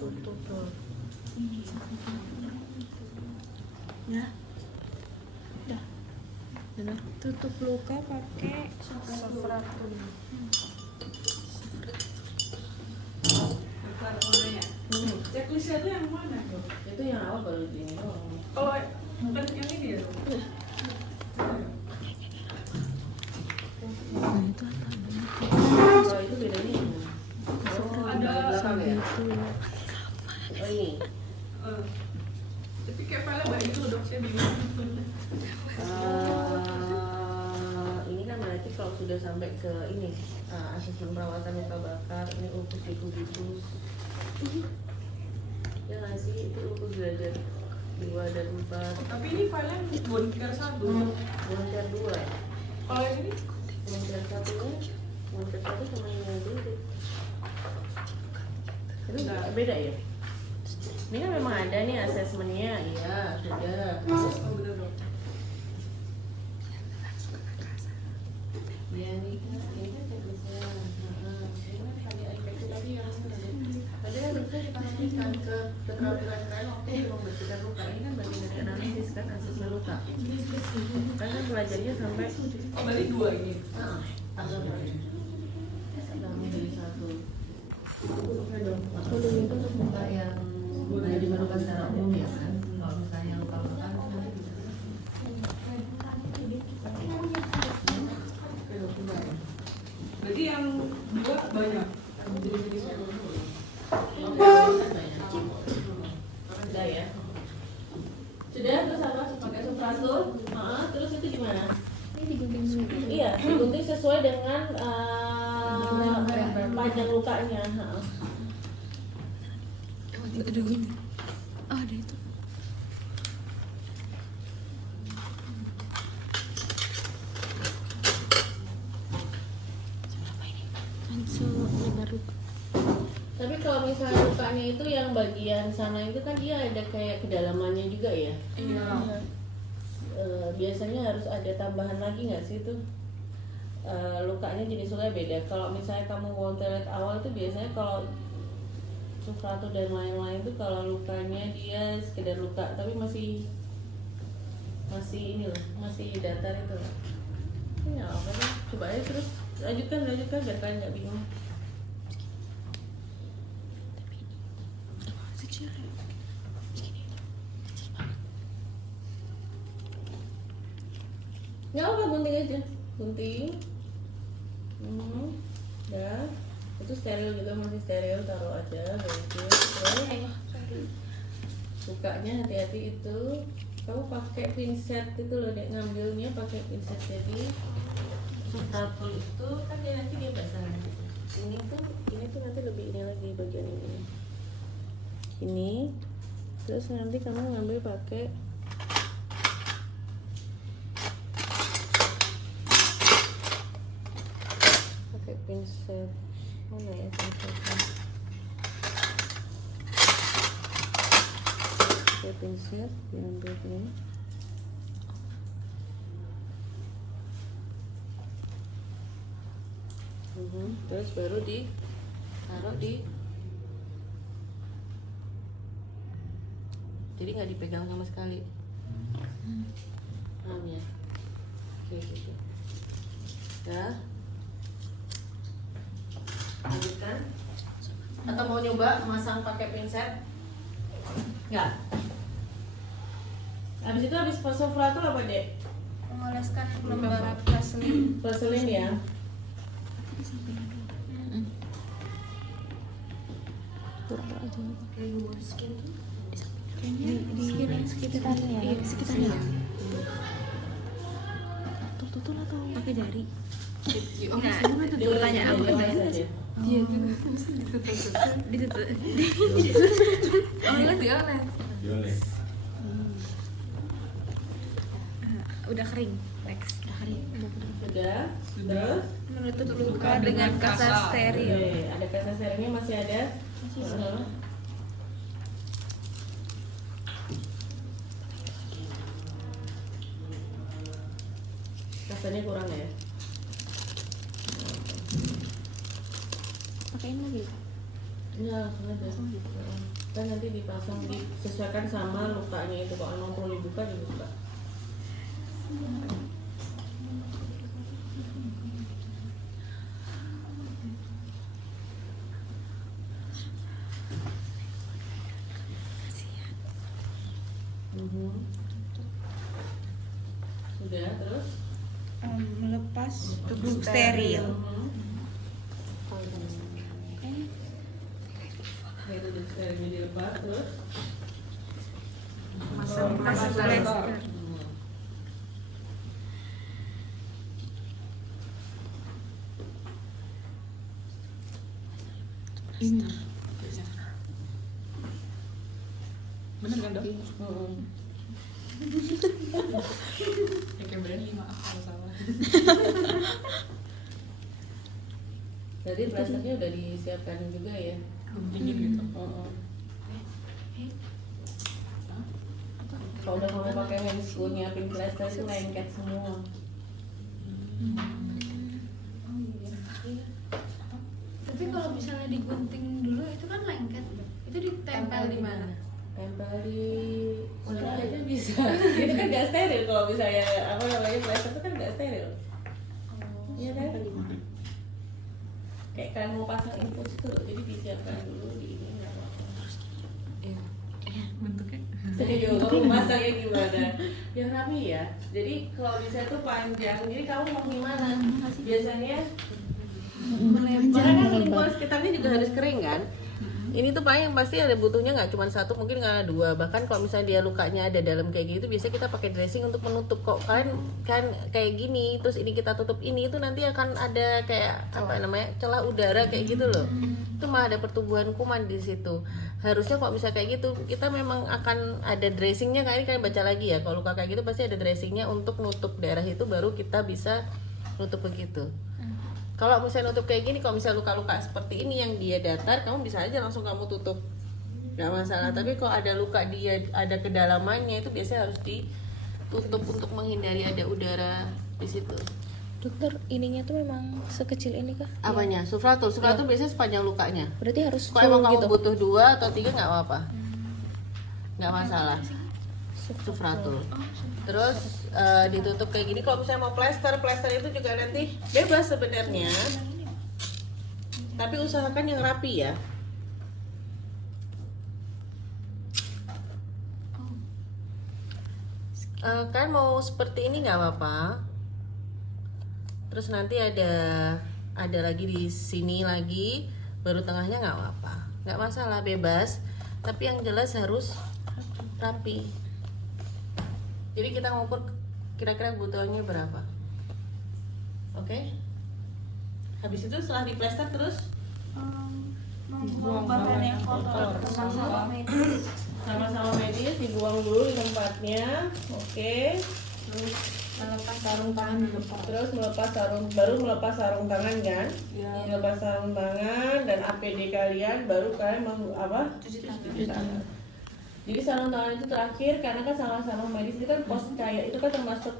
Tutul. Ya. Udah. Benar. Tutup luka pakai safratum. Checklistnya itu yang mana dok? Itu yang awal baru ini doang. Kalau yang ini dia dok? Kalau itu bedanya ini. Ada belakang ya? Oh ini. Tapi kayak filenya banyak itu dok, saya bingung. Ini kan berarti kalau sudah sampai ke ini asesmen perawatan luka bakar, ini ulkus likuiditas. Ya nggak sih, itu ulkus derajat 2 dan 4. Tapi ini filenya bonker 1. Bonker 2 ya? Kalau yang ini? Bonker 1-nya Bonker 1 sama yang dulu deh. Itu beda ya? Ini kan memang ada nih asesmennya, iya sudah. Oh bener dok. Iya nih, ini kan checklistnya. Ini kan tadi infeksi tadi yang tadi kan bisa kita pastikan ke keterampilan kalian waktu membersihkan luka. Ini kan bagian dari analisis kan asesmen luka. Kalian kan belajarnya sampai Oh berarti 2 ini. agak menjadi satu. Oke dok. Aku dulu itu untuk luka yang diperlukan secara umum ya kan. Kalau misalnya luka bakar nanti bisa. Berarti yang 2 banyak. Sudah ya. Sudah, terus apa? Pakai suprasul. Terus itu gimana? Ini digunting dulu. Iya, digunting sesuai dengan panjang lukanya. Ada ini. Oh, ada itu. Lebar luka. Tapi kalau misalnya lukanya itu yang bagian sana itu kan dia ada kayak kedalamannya juga ya. Iya. Biasanya harus ada tambahan lagi nggak sih itu? Lukanya jenis lukanya beda. Kalau misalnya kamu toilet awal itu biasanya kalau sufratur dan lain-lain itu kalau lukanya dia sekedar luka tapi masih ini loh, masih datar itu loh. Ini apa sih? Coba aja terus lanjutkan biar kalian nggak bingung. Kecil ya. Nggak apa, gunting aja, gunting. Ya, itu steril juga, masih steril, taruh aja begitu. Terus bukanya hati-hati itu. Kamu pakai pinset itu loh, dek, ngambilnya pakai pinset. Jadi satu itu kan dia nanti dia basah. Ini tuh nanti lebih ini lagi bagian ini. Ini, terus nanti kamu ngambil pakai pinset. Mana ya pinsetnya? Pakai pinset diambil ini. Terus baru ditaruh di, jadi nggak dipegang sama sekali. Paham ya? Oke gitu. Ya. Lanjutkan. Atau mau nyoba masang pakai pinset? Enggak. Habis itu habis sofratul apa dek? Mengoleskan lembaran vaselin. Vaselin ya. Kurang aja. Reward skin tuh. Di sekitarnya. Iya, di sekitarnya. Tutul atau Pakai jari. oh, Nah, itu itu pertanyaan aku pertanyaan. dia tuh Ditutup. oleh dia oleh. Boleh. Udah kering. Next. Udah kering. Sudah. Terus? Menutup luka dengan kasa steril. Oke, ada kasa sterilnya masih ada? Masih. Kasanya kurang ya? Pakein lagi. Iya, langsung aja. Kan nanti dipasang, disesuaikan sama lukanya itu. Kalau emang perlu dibuka, dibuka. Sudah, terus? Melepas tubuh steril. Itu tubuh sterilnya dilepas, terus? Masang plester. Ini. Bener kan dok? Ya kayak berani maaf kalau salah. Jadi plasternya udah disiapkan juga ya? Dingin gitu. Kalau udah mau pakai handscoon nyiapin plaster itu lengket semua. Tapi kalau misalnya digunting dulu itu kan lengket. Itu ditempel di mana? Tempel di mana aja bisa. Itu kan gak steril kalau misalnya apa namanya plaster itu kan gak steril. Iya kan? Kayak kalian mau pasang infus itu loh, jadi disiapkan dulu di ini nggak apa-apa. Bentuknya. Saya juga kamu masaknya gimana? Yang rapi ya. Jadi kalau bisa tuh panjang. Jadi kamu mau gimana? Biasanya makanya kan lingkungan sekitarnya juga harus kering kan. Ini tuh paling pasti ada butuhnya nggak cuma satu, mungkin nggak dua. Bahkan kalau misalnya dia lukanya ada dalam kayak gitu, biasanya kita pakai dressing untuk menutup. Kok kan kayak gini, terus ini kita tutup ini, itu nanti akan ada kayak apa namanya celah udara kayak gitu loh. Itu malah ada pertumbuhan kuman di situ. Harusnya kalau misalnya kayak gitu, kita memang akan ada dressingnya. Kayak ini kalian baca lagi ya, kalau luka kayak gitu pasti ada dressingnya untuk nutup daerah itu, baru kita bisa nutup begitu. Kalau misalnya nutup kayak gini, kalau misalnya luka-luka seperti ini yang dia datar, kamu bisa aja langsung kamu tutup, nggak masalah. Tapi kalau ada luka dia ada kedalamannya, itu biasanya harus ditutup untuk menghindari ada udara di situ. Dokter, ininya tuh memang sekecil ini kah? Apanya? Sufratul biasanya sepanjang lukanya. Berarti harus Kalau emang full kamu gitu. butuh 2 atau 3 nggak apa-apa, nggak masalah. Sufratul. Terus ditutup kayak gini. Kalau misalnya mau plester itu juga nanti bebas sebenarnya. Tapi usahakan yang rapi ya. Kan mau seperti ini nggak apa-apa. Terus nanti ada lagi di sini lagi, baru tengahnya nggak apa-apa, nggak masalah, bebas. Tapi yang jelas harus rapi. Jadi kita ngukur kira-kira butuhannya berapa. Oke? Habis itu setelah di plester terus Membuang bahan yang kotor sama medis. sama-sama medis dibuang dulu di tempatnya. Oke. Melepas sarung tangan Terus baru melepas sarung tangan kan? Melepas sarung tangan dan APD kalian, baru kalian cuci tangan. Jadi sarung tangan itu terakhir, karena kan sarung medis itu kan itu kan termasuk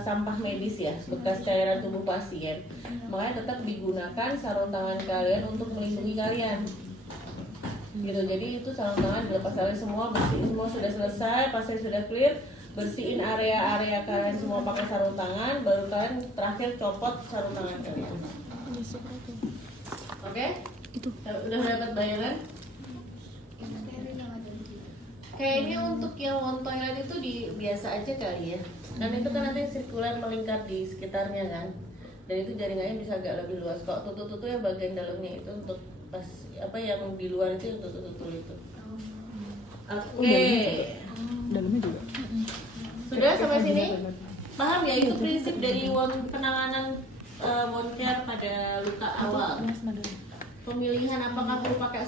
sampah medis ya, bekas cairan tubuh pasien. Makanya tetap digunakan sarung tangan kalian untuk melindungi kalian. Gitu. Jadi itu sarung tangan dilepas kalian semua, bersih semua, sudah selesai, pasien sudah clear. bersihin area-area kalian semua pakai sarung tangan, baru kalian terakhir copot sarung tangan kalian. Oke? Itu. Udah dapat bayangan? Kayaknya untuk yang one toilet itu biasa aja kali ya. Dan itu kan nanti sirkular melingkar di sekitarnya kan. Dan itu jaringannya bisa agak lebih luas. Kok tutu-tutu ya bagian dalamnya itu untuk pas apa yang di luar itu yang tutu-tutu itu. Oke. Dalamnya juga. Sudah sampai sini? Paham ya itu prinsip dari penanganan wound care pada luka awal. Pemilihan apakah perlu pakai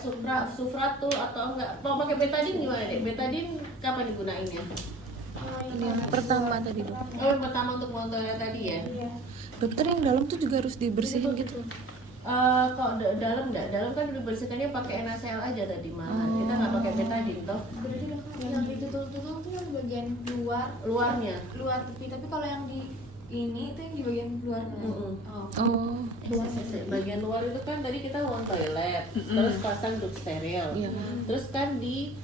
sufratul atau enggak? Mau pakai betadine gimana deh? Betadine kapan digunainnya? Ini yang pertama tadi, Dok. Oh, yang pertama untuk wound toilet tadi ya? Dokter, yang dalam tuh juga harus dibersihin gitu. Kok dalam enggak? Dalam kan dibersihkannya pakai NaCl aja tadi malahan. Kita nggak pakai betadine toh. Berarti yang ditutul-tutul tuh yang bagian Luarnya. luar tepi, tapi kalau yang di ini itu yang di bagian luar. Mm-mm. Oh. Bagian luar itu kan tadi kita wound toilet, terus pasang duct steril, Iya. terus kan di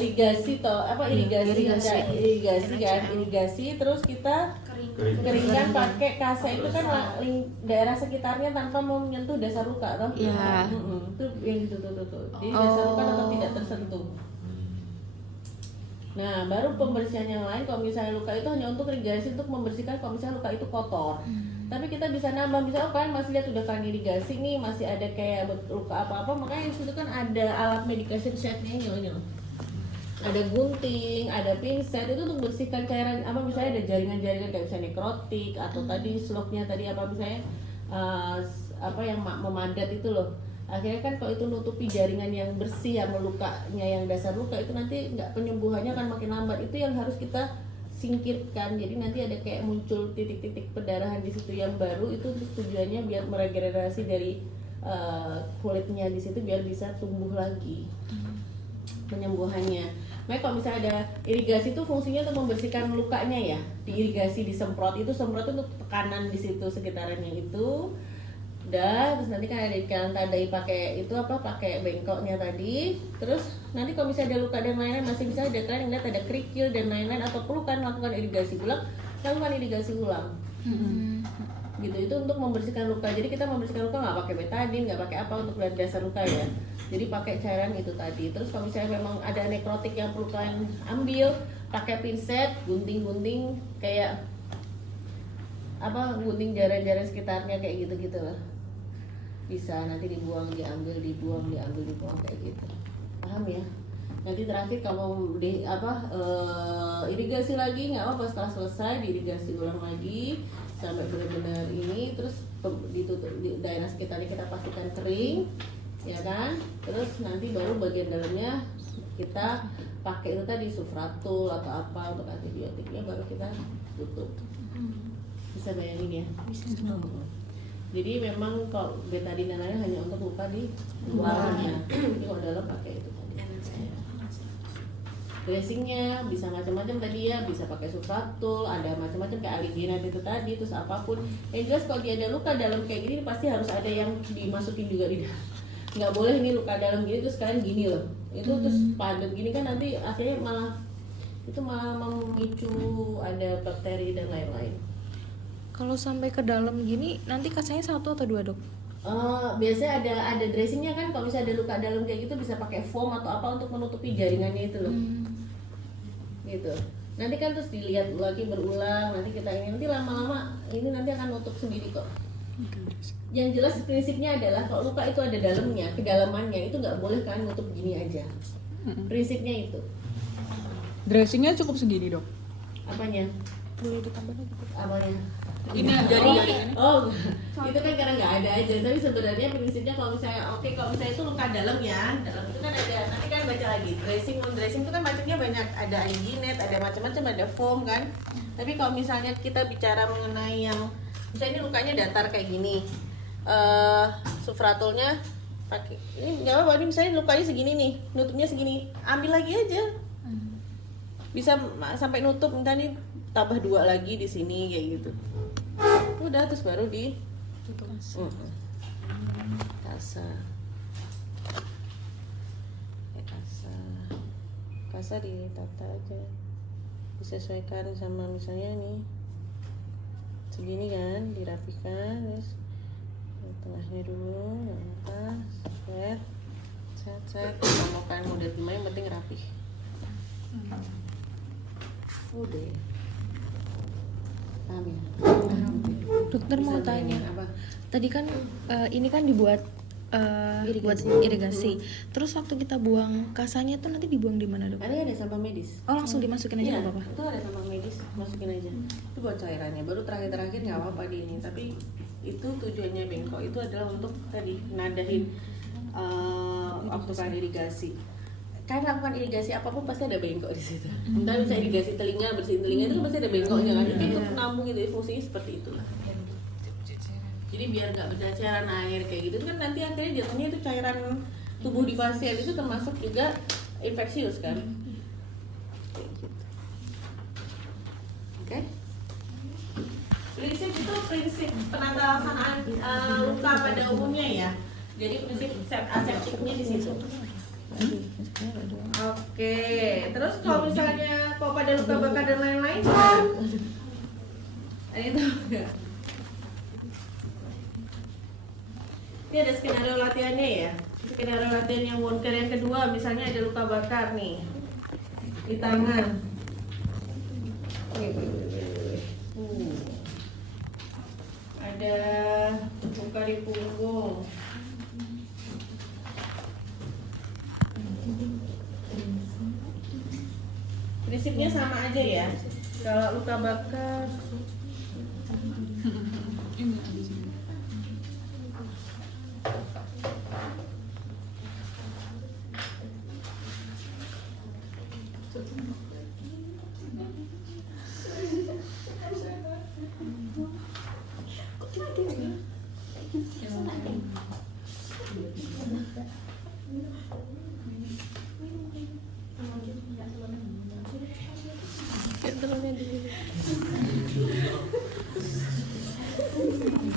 irigasi toh apa irigasi terus kita keringkan pakai kasa itu kan daerah sekitarnya tanpa mau menyentuh dasar luka toh. Iya. Itu yang ditutup-tutup. Jadi dasar luka tetap tidak tersentuh. Nah, baru pembersihan yang lain kalau misalnya luka itu hanya untuk irigasi untuk membersihkan kalau misalnya luka itu kotor. Tapi kita bisa nambah, misalnya kalian masih lihat udah kan irigasi nih, masih ada kayak luka apa-apa, makanya di situ kan ada alat medication setnya nyol. Ada gunting, ada pinset itu untuk bersihkan cairan apa misalnya ada jaringan-jaringan kayak misalnya nekrotik atau tadi sloknya tadi apa misalnya apa yang memadat itu loh. Akhirnya kan kalau itu nutupi jaringan yang bersih yang lukanya yang dasar luka itu nanti nggak penyembuhannya akan makin lambat. Itu yang harus kita singkirkan. Jadi nanti ada kayak muncul titik-titik pendarahan di situ yang baru itu tujuannya biar meregenerasi dari kulitnya di situ biar bisa tumbuh lagi penyembuhannya. Nah kalau misalnya ada irigasi itu fungsinya untuk membersihkan lukanya ya. Diirigasi disemprot itu semprot untuk tekanan di situ sekitarannya itu. Udah, terus nanti kan ada kalian tandai pakai itu apa pakai bengkoknya tadi. Terus nanti kalau misalnya ada luka dan lain-lain masih bisa ada kalian lihat ada kerikil dan lain-lain atau perlu kan lakukan irigasi ulang, lakukan irigasi ulang. Gitu itu untuk membersihkan luka. Jadi kita membersihkan luka nggak pakai betadine, nggak pakai apa untuk dasar luka ya. Jadi pakai cairan itu tadi. Terus kalau misalnya memang ada nekrotik yang perlu kalian ambil, pakai pinset, gunting-gunting kayak apa gunting jaran-jaran sekitarnya kayak gitu-gitu lah. Bisa nanti dibuang, diambil kayak gitu. Paham ya? Nanti terakhir kamu irigasi lagi nggak apa setelah selesai diirigasi ulang lagi sampai benar-benar ini terus ditutup di daerah sekitarnya kita pastikan kering ya kan. Terus nanti baru bagian dalamnya kita pakai itu tadi sufratul atau apa untuk antibiotiknya baru kita tutup. Bisa bayangin ya? Bisa. Jadi memang kalau betadine dan lain hanya untuk luka di luarnya. Jadi kalau dalam pakai itu tadi. Dressingnya bisa macam-macam tadi ya, bisa pakai sufratul, ada macam-macam kayak aliginat itu tadi, terus apapun. Yang jelas kalau dia ada luka dalam kayak gini pasti harus ada yang dimasukin juga di dalam. Nggak boleh ini luka dalam gini terus kalian gini loh. Itu terus padat gini kan nanti akhirnya malah memicu ada bakteri dan lain-lain. Kalau sampai ke dalam gini, nanti kasanya 1 atau 2, Dok? Biasanya ada dressingnya kan kalau misalnya ada luka dalam kayak gitu bisa pakai foam atau apa untuk menutupi jaringannya itu loh. Gitu. Nanti kan terus dilihat lagi berulang, nanti kita nanti lama-lama ini nanti akan nutup sendiri kok. Yang jelas prinsipnya adalah kalau luka itu ada dalamnya, kedalamannya itu nggak boleh kan nutup gini aja. Prinsipnya itu. Dressingnya cukup segini, Dok. Apanya? Boleh ditambah lagi? Apanya? Ini Itu kan karena nggak ada aja. Tapi sebenarnya prinsipnya kalau misalnya kalau misalnya itu luka dalam ya, dalam itu kan ada. Nanti kan baca lagi dressing, non dressing itu kan macamnya banyak. Ada alginate, ada macam-macam, ada foam kan. Tapi kalau misalnya kita bicara mengenai yang misalnya ini lukanya datar kayak gini, sufratulnya pakai ini nggak apa-apa. Ini misalnya lukanya segini nih, nutupnya segini, ambil lagi aja. Bisa sampai nutup, nih tambah 2 lagi di sini kayak gitu. Udah terus baru di kasa ditata aja. disesuaikan sama misalnya nih segini kan, dirapikan, terus tengahnya dulu, atas, set, kita mau kan model gimana yang penting rapih. Udah ya. Paham ya? Dokter mau Bisa tanya, bayangin apa? tadi kan ini kan dibuat buat irigasi. Terus waktu kita buang kasanya tuh nanti dibuang di mana, Dok? Ada sampah medis. Oh, langsung dimasukin aja Iya, nggak apa-apa? itu ada sampah medis, masukin aja. Itu buat cairannya. Baru terakhir nggak apa-apa di ini. Tapi itu tujuannya bengkok itu adalah untuk tadi nadahin waktu kan irigasi. Kan lakukan irigasi apapun pasti ada bengkok di situ. Entah bisa irigasi telinga, bersihin telinga itu kan pasti ada bengkoknya kan. Itu untuk menampung gitu, fungsinya seperti itulah. Jadi biar nggak berceceran air kayak gitu kan nanti akhirnya jatuhnya itu cairan tubuh di pasien itu termasuk juga infeksius kan. Oke. Prinsip itu prinsip penata laksanaan luka pada umumnya ya. Jadi prinsip aseptiknya di situ. Oke, terus kalau misalnya kalau pada luka bakar dan lain-lain, ada itu enggak? Ini ada skenario latihannya ya. Skenario latihan yang wound care yang kedua, misalnya ada luka bakar nih di tangan. Ada luka di punggung. Prinsipnya sama aja ya. Kalau luka bakar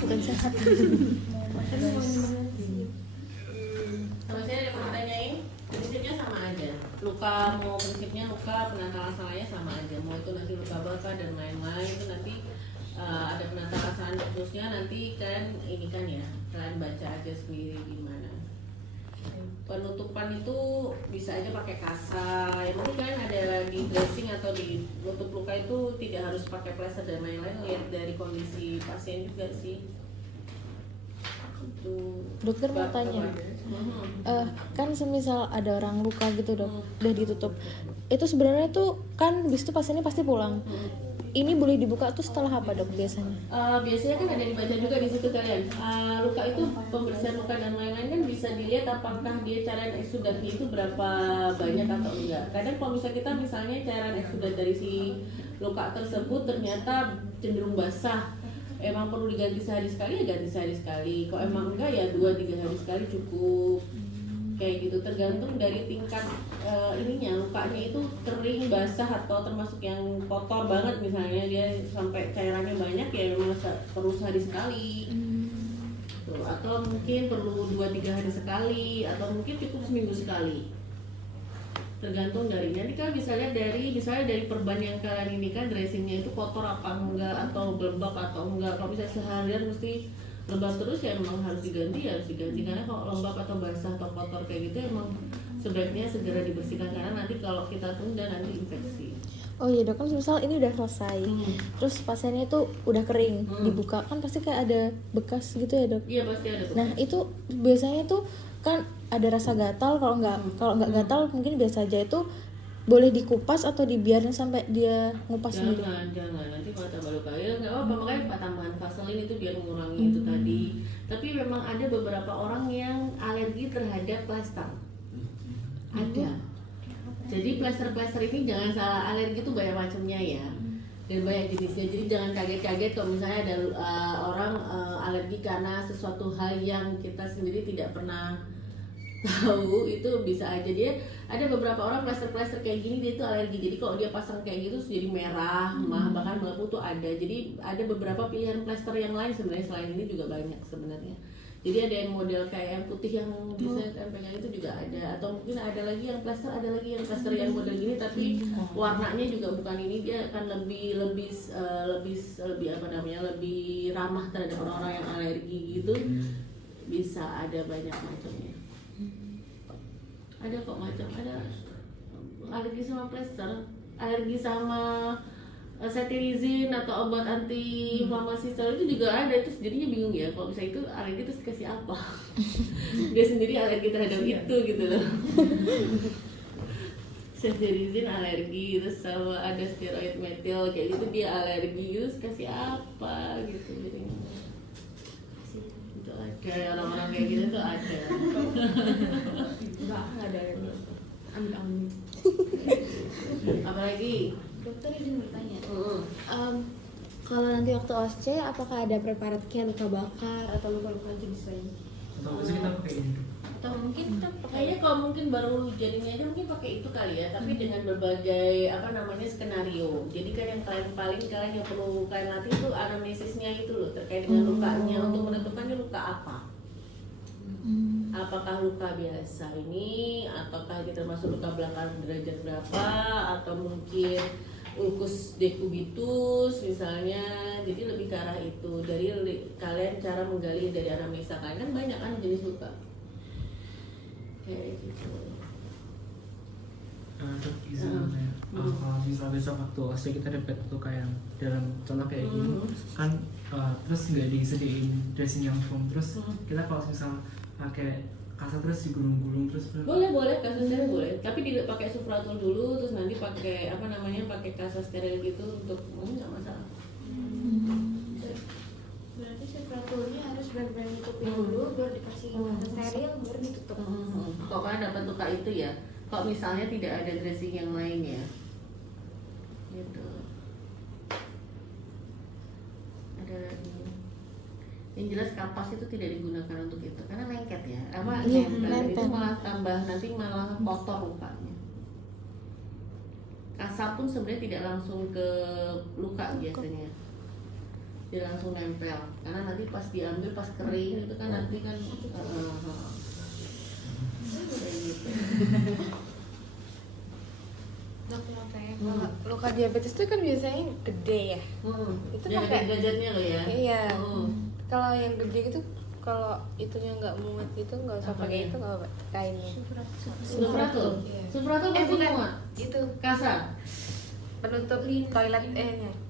Bukan sehat. sama saya ada mau tanyain, prinsipnya sama aja. Luka mau prinsipnya luka penata laksananya sama aja. Mau itu nanti luka bakar dan lain-lain itu nanti ada penata laksanaan khususnya nanti kan ini kan ya kalian baca aja sendiri gimana. Penutupan itu bisa aja pakai kasa. Yang penting kan ada di dressing atau di nutup luka itu tidak harus pakai plester dan lain-lain. Lihat dari kondisi pasien juga sih. Itu. Dokter mau tanya, kan semisal ada orang luka gitu dok, udah ditutup, itu sebenarnya tuh kan bis itu pasiennya pasti pulang. Ini boleh dibuka tuh setelah apa dok biasanya? Biasanya kan ada dibaca juga di situ kalian. Luka itu pembersihan luka dan lain-lain kan bisa dilihat apakah dia cairan eksudatnya itu berapa banyak atau enggak. Kadang kalau misalnya cairan eksudat dari si luka tersebut ternyata cenderung basah, emang perlu diganti sehari sekali ya ganti sehari sekali. Kalau emang enggak ya 2-3 hari sekali cukup. Kayak gitu tergantung dari tingkat ininya, lukanya itu kering, basah atau termasuk yang kotor banget misalnya dia sampai cairannya banyak ya memang perlu sehari sekali. Tuh, atau mungkin perlu 2-3 hari sekali atau mungkin cukup seminggu sekali. Tergantung dari nanti kan bisa lihat dari misalnya dari perban yang kalian ini kan dressingnya itu kotor apa enggak atau lembab atau enggak. Kalau bisa seharian mesti lembab terus ya memang harus diganti karena kalau lembab atau basah atau kotor kayak gitu emang sebaiknya segera dibersihkan karena nanti kalau kita tunda nanti infeksi. Oh iya dok, kan misal ini udah selesai, terus pasiennya tuh udah kering, dibuka kan pasti kayak ada bekas gitu ya dok? Iya pasti ada bekas. Nah itu biasanya tuh kan ada rasa gatal, kalau nggak gatal mungkin biasa aja. Itu boleh dikupas atau dibiarin sampai dia ngupas sendiri? Jangan nanti kalau tambah luka ya nggak apa-apa, makanya tambahan vaselin itu biar mengurangi itu tadi. Tapi memang ada beberapa orang yang alergi terhadap plester. Ada. Jadi plester ini jangan salah, alergi itu banyak macamnya ya dan banyak jenisnya. Jadi jangan kaget-kaget kalau misalnya ada orang alergi karena sesuatu hal yang kita sendiri tidak pernah tahu. Itu bisa aja dia ada beberapa orang plester kayak gini dia itu alergi. Jadi kalau dia pasang kayak gitu jadi merah, bahkan melepuh tuh ada. Jadi ada beberapa pilihan plester yang lain sebenarnya selain ini juga banyak sebenarnya. Jadi ada yang model kayak yang putih yang bisa pegang itu juga ada, atau mungkin ada lagi yang plaster, yang model gini tapi warnanya juga bukan ini, dia akan lebih apa namanya, lebih ramah terhadap orang-orang yang alergi gitu. Bisa ada banyak macamnya. Ada kok macam, ada alergi sama plaster, alergi sama cetirizine atau obat anti inflamasi sel itu juga ada. Terus jadinya bingung ya, kalau misalnya itu alergi terus kasih apa. Dia sendiri alergi terhadap itu gitu loh. Cetirizine alergi, terus sama ada steroid metil kayak gitu dia alergi, terus kasih apa gitu. Jadinya itu ada orang-orang kayak gitu tuh ada. Enggak ada yang amin. Apalagi Dokter izin bertanya. Kalau nanti waktu OSCE apakah ada preparat kayak luka bakar atau luka-luka jenis lain? Atau bisa kita pakai ini? atau mungkin kita kayaknya kalau mungkin baru jadinya aja mungkin pakai itu kali ya, tapi dengan berbagai apa namanya skenario. Jadi kan yang kalian yang perlu kalian latih itu anamnesisnya itu loh, terkait dengan lukanya, untuk menentukan ini luka apa. Apakah luka biasa ini, ataukah kita termasuk luka belakang derajat berapa, atau mungkin ulcus decubitus misalnya. Jadi lebih ke arah itu. Dari kalian cara menggali dari anamnesa kalian, kan banyak kan jenis luka kayak gitu. Dok, izin ya. Kalau misalnya besok waktu OSCE kita dapat luka yang dalam contoh kayak gini kan, terus nggak disediain dressing yang foam, terus kita kalau misal pakai kasar terus digulung-gulung terus boleh kasar steril boleh, tapi pakai sufratul dulu, terus nanti pakai apa namanya, pakai kasar steril gitu untuk nggak masalah. Berarti sufratulnya harus benar-benar ditutupin dulu, baru dikasih kata steril, baru ditutup. Kok kalian dapat luka itu ya, kok misalnya tidak ada dressing yang lain ya gitu. Ada lagi yang jelas kapas itu tidak digunakan untuk itu karena lengket ya, apa Iya, nempel itu nempel. malah tambah, nanti malah kotor lukanya. Kasar pun sebenarnya tidak langsung ke luka biasanya, dia langsung nempel karena nanti pas diambil pas kering itu kan nanti kan kayak gitu. Kalau luka diabetes itu kan biasanya gede ya. Itu Dia pakai ada derajatnya loh ya. Iya. Kalau yang gede gitu, kalau itunya nggak muat gitu, nggak usah Apa pakai ya? itu, nggak kainnya. Sufratul. Sufratul pasti bukan. muat. Itu Kasar. penutup toilet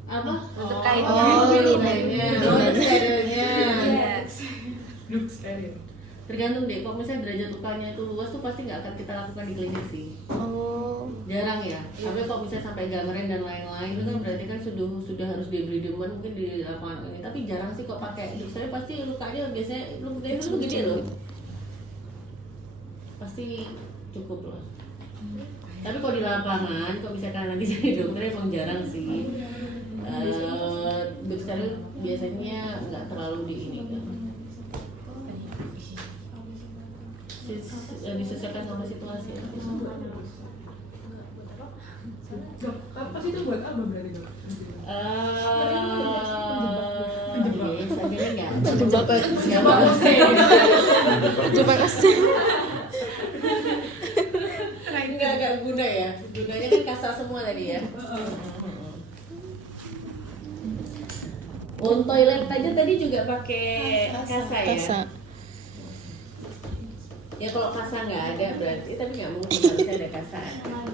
Apa? Untuk kainnya. Oh, Linen. kainnya. Oh, itu sterilnya. Yes. look steril. Tergantung deh, kalau misalnya derajat lukanya itu luas tuh pasti nggak akan kita lakukan di klinik sih. Oh. Jarang ya. Tapi kalau misalnya sampai gangren dan lain-lain itu kan berarti kan sudah harus debridement mungkin di lapangan ini. Tapi jarang sih kok pakai. Saya pasti lukanya biasanya lukanya itu gede loh. Pasti cukup loh. Tapi kalau di lapangan, kalau misalkan nanti jadi dokter emang jarang sih. Dokter biasanya nggak terlalu di ini kan. Disesuaikan sama situasi. Dok, kapas itu buat apa berarti dok? Sebenarnya nggak guna ya. Gunanya kan kasar semua tadi ya. On toilet aja tadi juga pakai kasa ya. Kasa. Ya kalau kasa nggak ada berarti, tapi nggak mungkin harus ada kasa. Kan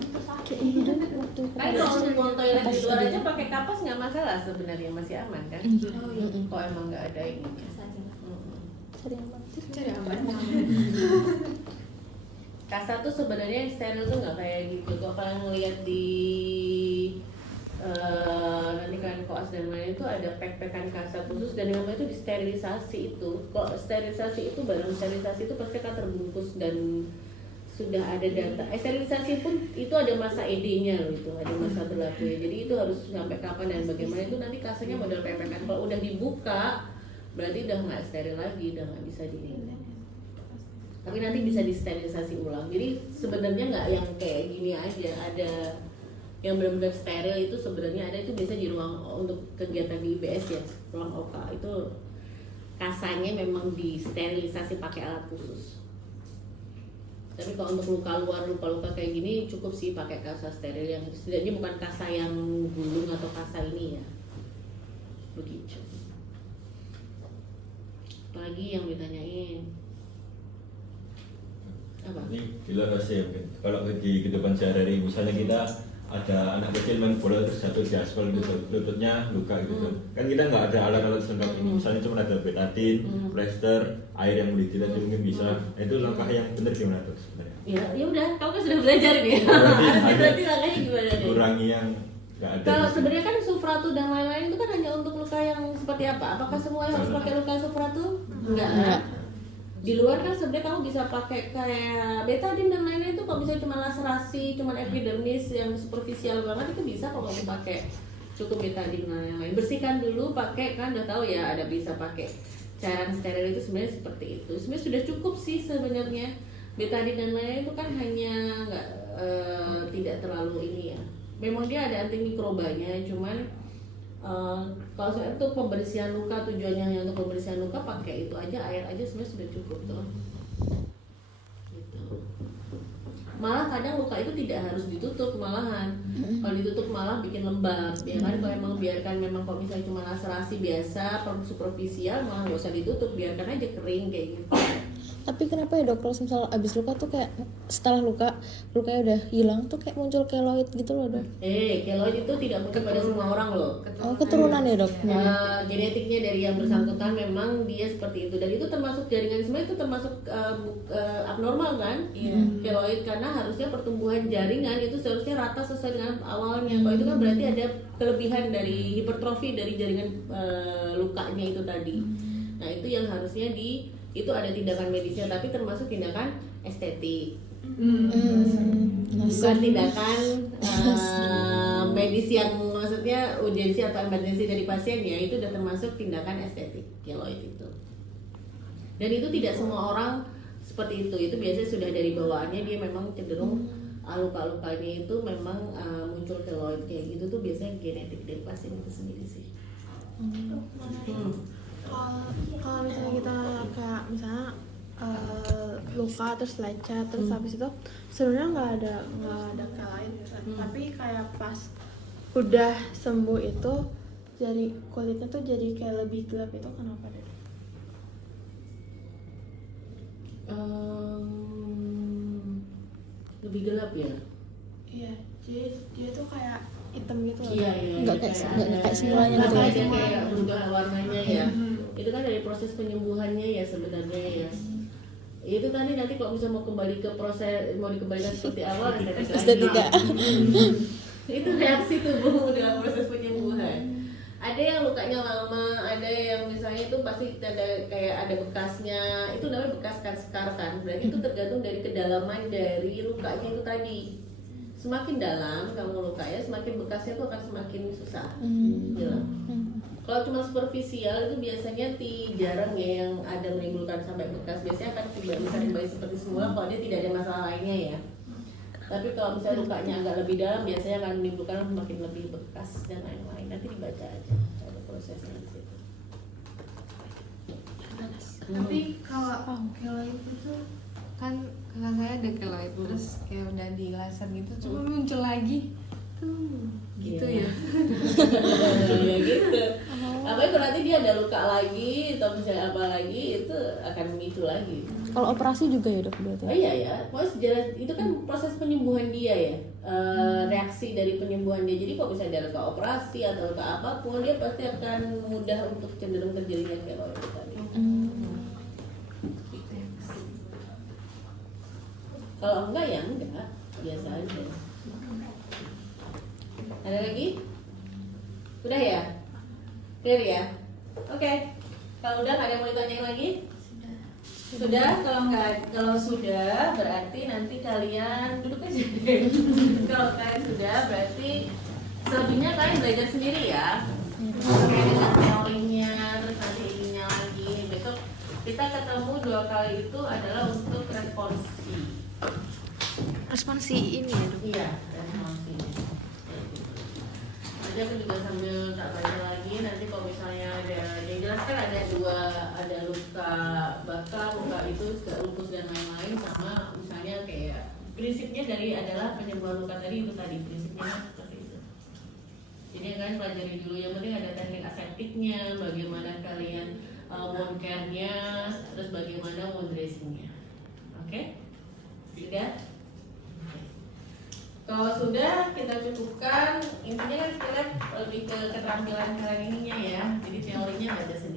kalau untuk toilet di luar aja pakai kapas nggak masalah sebenarnya, masih aman kan? Kok emang nggak ada ininya. Cari aman. Kasa tuh sebenarnya yang steril tuh nggak kayak gitu. Kalau kalian ngeliat di nanti kalian koas dan lain itu ada pek-pekan kasa khusus dan yang namanya itu disterilisasi itu. Kok sterilisasi itu, barang sterilisasi itu pasti akan terbungkus dan sudah ada data. Sterilisasi pun itu ada masa ED-nya loh, itu ada masa berlaku ya. Jadi itu harus sampai kapan dan bagaimana itu nanti kasanya model pepekan. Kalau udah dibuka berarti udah nggak steril lagi, udah nggak bisa di. Tapi nanti bisa disterilisasi ulang. Jadi sebenarnya nggak yang kayak gini aja, ada yang benar-benar steril itu sebenarnya ada itu biasa di ruang untuk kegiatan di IBS ya, ruang OK itu kasanya memang disterilisasi pakai alat khusus. Tapi kalau untuk luka luar, luka-luka kayak gini cukup sih pakai kasa steril yang setidaknya bukan kasa yang gulung atau kasa ini ya. Begitu. Apalagi yang ditanyain? Apa? Ini bila rasanya mungkin kalau di kehidupan sehari-hari misalnya kita ada anak kecil main bola terus jatuh di aspal gitu, lututnya luka gitu. Kan kita nggak ada alat-alat selengkap ini, misalnya cuma ada betadine, plester, air yang mendidih tadi mungkin bisa. Nah, itu langkah yang benar gimana tuh sebenarnya? Ya udah, kamu kan sudah belajar nih. Berarti langkahnya gimana nih? Kurangi yang nggak ada. Kalau gitu. sebenarnya kan sufratu dan lain-lain itu kan hanya untuk luka yang seperti apa? Apakah semuanya harus pakai luka sufratu? Enggak. Di luar kan sebenarnya kamu bisa pakai kayak betadine dan lain-lain itu kalau bisa cuma laserasi, cuma epidermis yang superficial banget itu bisa kalau kamu pakai cukup betadine dan lain-lain. Bersihkan dulu pakai, kan udah tahu ya ada bisa pakai cairan steril itu sebenarnya seperti itu. Sebenarnya sudah cukup sih sebenarnya. Betadine dan lain-lain itu kan hanya tidak terlalu ini ya. Memang dia ada antimikrobanya, cuman kalau saya untuk pembersihan luka, tujuannya hanya untuk pembersihan luka, pakai itu aja, air aja sebenarnya sudah cukup tuh. Gitu. Malah kadang luka itu tidak harus ditutup malahan. Kalau ditutup malah bikin lembab, ya kan? Kalau emang biarkan memang kalau misalnya cuma laserasi biasa, superficial malah nggak usah ditutup, biarkan aja kering kayak gitu. Tapi kenapa ya dok, kalau misal abis luka tuh kayak setelah lukanya udah hilang tuh kayak muncul keloid gitu loh dok? Keloid itu tidak muncul pada semua orang loh. Oh keturunan ya dok? Genetiknya dari yang bersangkutan memang dia seperti itu, dan itu termasuk jaringan semua, itu termasuk abnormal kan? Keloid, karena harusnya pertumbuhan jaringan itu seharusnya rata sesuai dengan awalnya. Kalau itu kan berarti ada kelebihan dari hipertrofi dari jaringan lukanya itu tadi. Nah itu yang harusnya itu ada tindakan medisnya, tapi termasuk tindakan estetik. Bukan tindakan medis yang maksudnya urgensi atau emergensi dari pasien ya, itu udah termasuk tindakan estetik keloid itu. Dan itu tidak semua orang seperti itu biasanya sudah dari bawaannya dia memang cenderung luka-lukanya itu memang muncul keloid kayak gitu tuh biasanya genetik dari pasien itu sendiri sih. Kalau misalnya kita kayak misalnya luka terus lecet terus habis itu sebenarnya nggak ada keloid, tapi kayak pas udah sembuh itu jadi kulitnya tuh jadi kayak lebih gelap, itu kenapa deh? Lebih gelap ya? Iya, jadi dia tuh kayak hitam gitu loh. Iya. Nggak kayak semuanya Nggak gitu kayak ya? kayak berubah warnanya ya. Itu kan dari proses penyembuhannya ya sebenarnya ya. Itu tadi nanti kalau bisa mau kembali ke proses, mau dikembalikan seperti awal Estetika. Itu reaksi tubuh dalam proses penyembuhan. Ada yang lukanya lama, ada yang misalnya itu pasti ada kayak ada bekasnya, itu namanya bekas skar kan. Berarti itu tergantung dari kedalaman dari lukanya itu tadi. Semakin dalam kamu lukanya, semakin bekasnya itu akan semakin susah hilang. Kalau cuma superficial itu biasanya jarang ya yang ada menimbulkan sampai bekas. Biasanya akan tidak bisa kembali seperti semula kalau dia tidak ada masalah lainnya ya. Tapi kalau misalnya lukanya agak lebih dalam, biasanya akan menimbulkan semakin lebih bekas dan lain-lain. Nanti dibaca aja, ada prosesnya di situ. Tapi kalau keloid itu kan kakak saya ada keloid terus kayak udah di laser gitu cuma muncul lagi tuh gitu Iya. ya. Ya gitu. Apalagi berarti dia ada luka lagi atau misalnya apa lagi itu akan memicu lagi. Kalau operasi juga ya dok berarti? Oh iya ya, itu kan proses penyembuhan dia ya, reaksi dari penyembuhan dia. Jadi kalau misalnya dia luka operasi atau luka apapun, dia pasti akan mudah untuk cenderung terjadinya keloid tadi. Kalau enggak ya enggak, biasa aja. Ada lagi? Udah ya? Clear ya? Oke. Kalau udah nggak ada yang mau ditanyain lagi? Sudah. Kalau sudah berarti nanti kalian duduk aja. Kalau kalian sudah berarti selebihnya kalian belajar sendiri ya. Oke, dengan teorinya, terus nanti ininya lagi. Besok kita ketemu 2 kali itu adalah untuk responsi. Responsi ini ya dok? Iya, responsi. Nanti aku juga sambil tak baca lagi. Nanti kalau misalnya ada yang jelas kan ada prinsipnya adalah penyembuhan luka tadi itu tadi prinsipnya seperti itu. Jadi kalian pelajari dulu, yang penting ada teknik aseptiknya, bagaimana kalian wound care-nya, terus bagaimana wound dressing-nya. Oke? Sudah? Kalau sudah, kita cukupkan. Intinya kan kita lebih ke keterampilan kalian ininya ya. Jadi teorinya baca sendiri.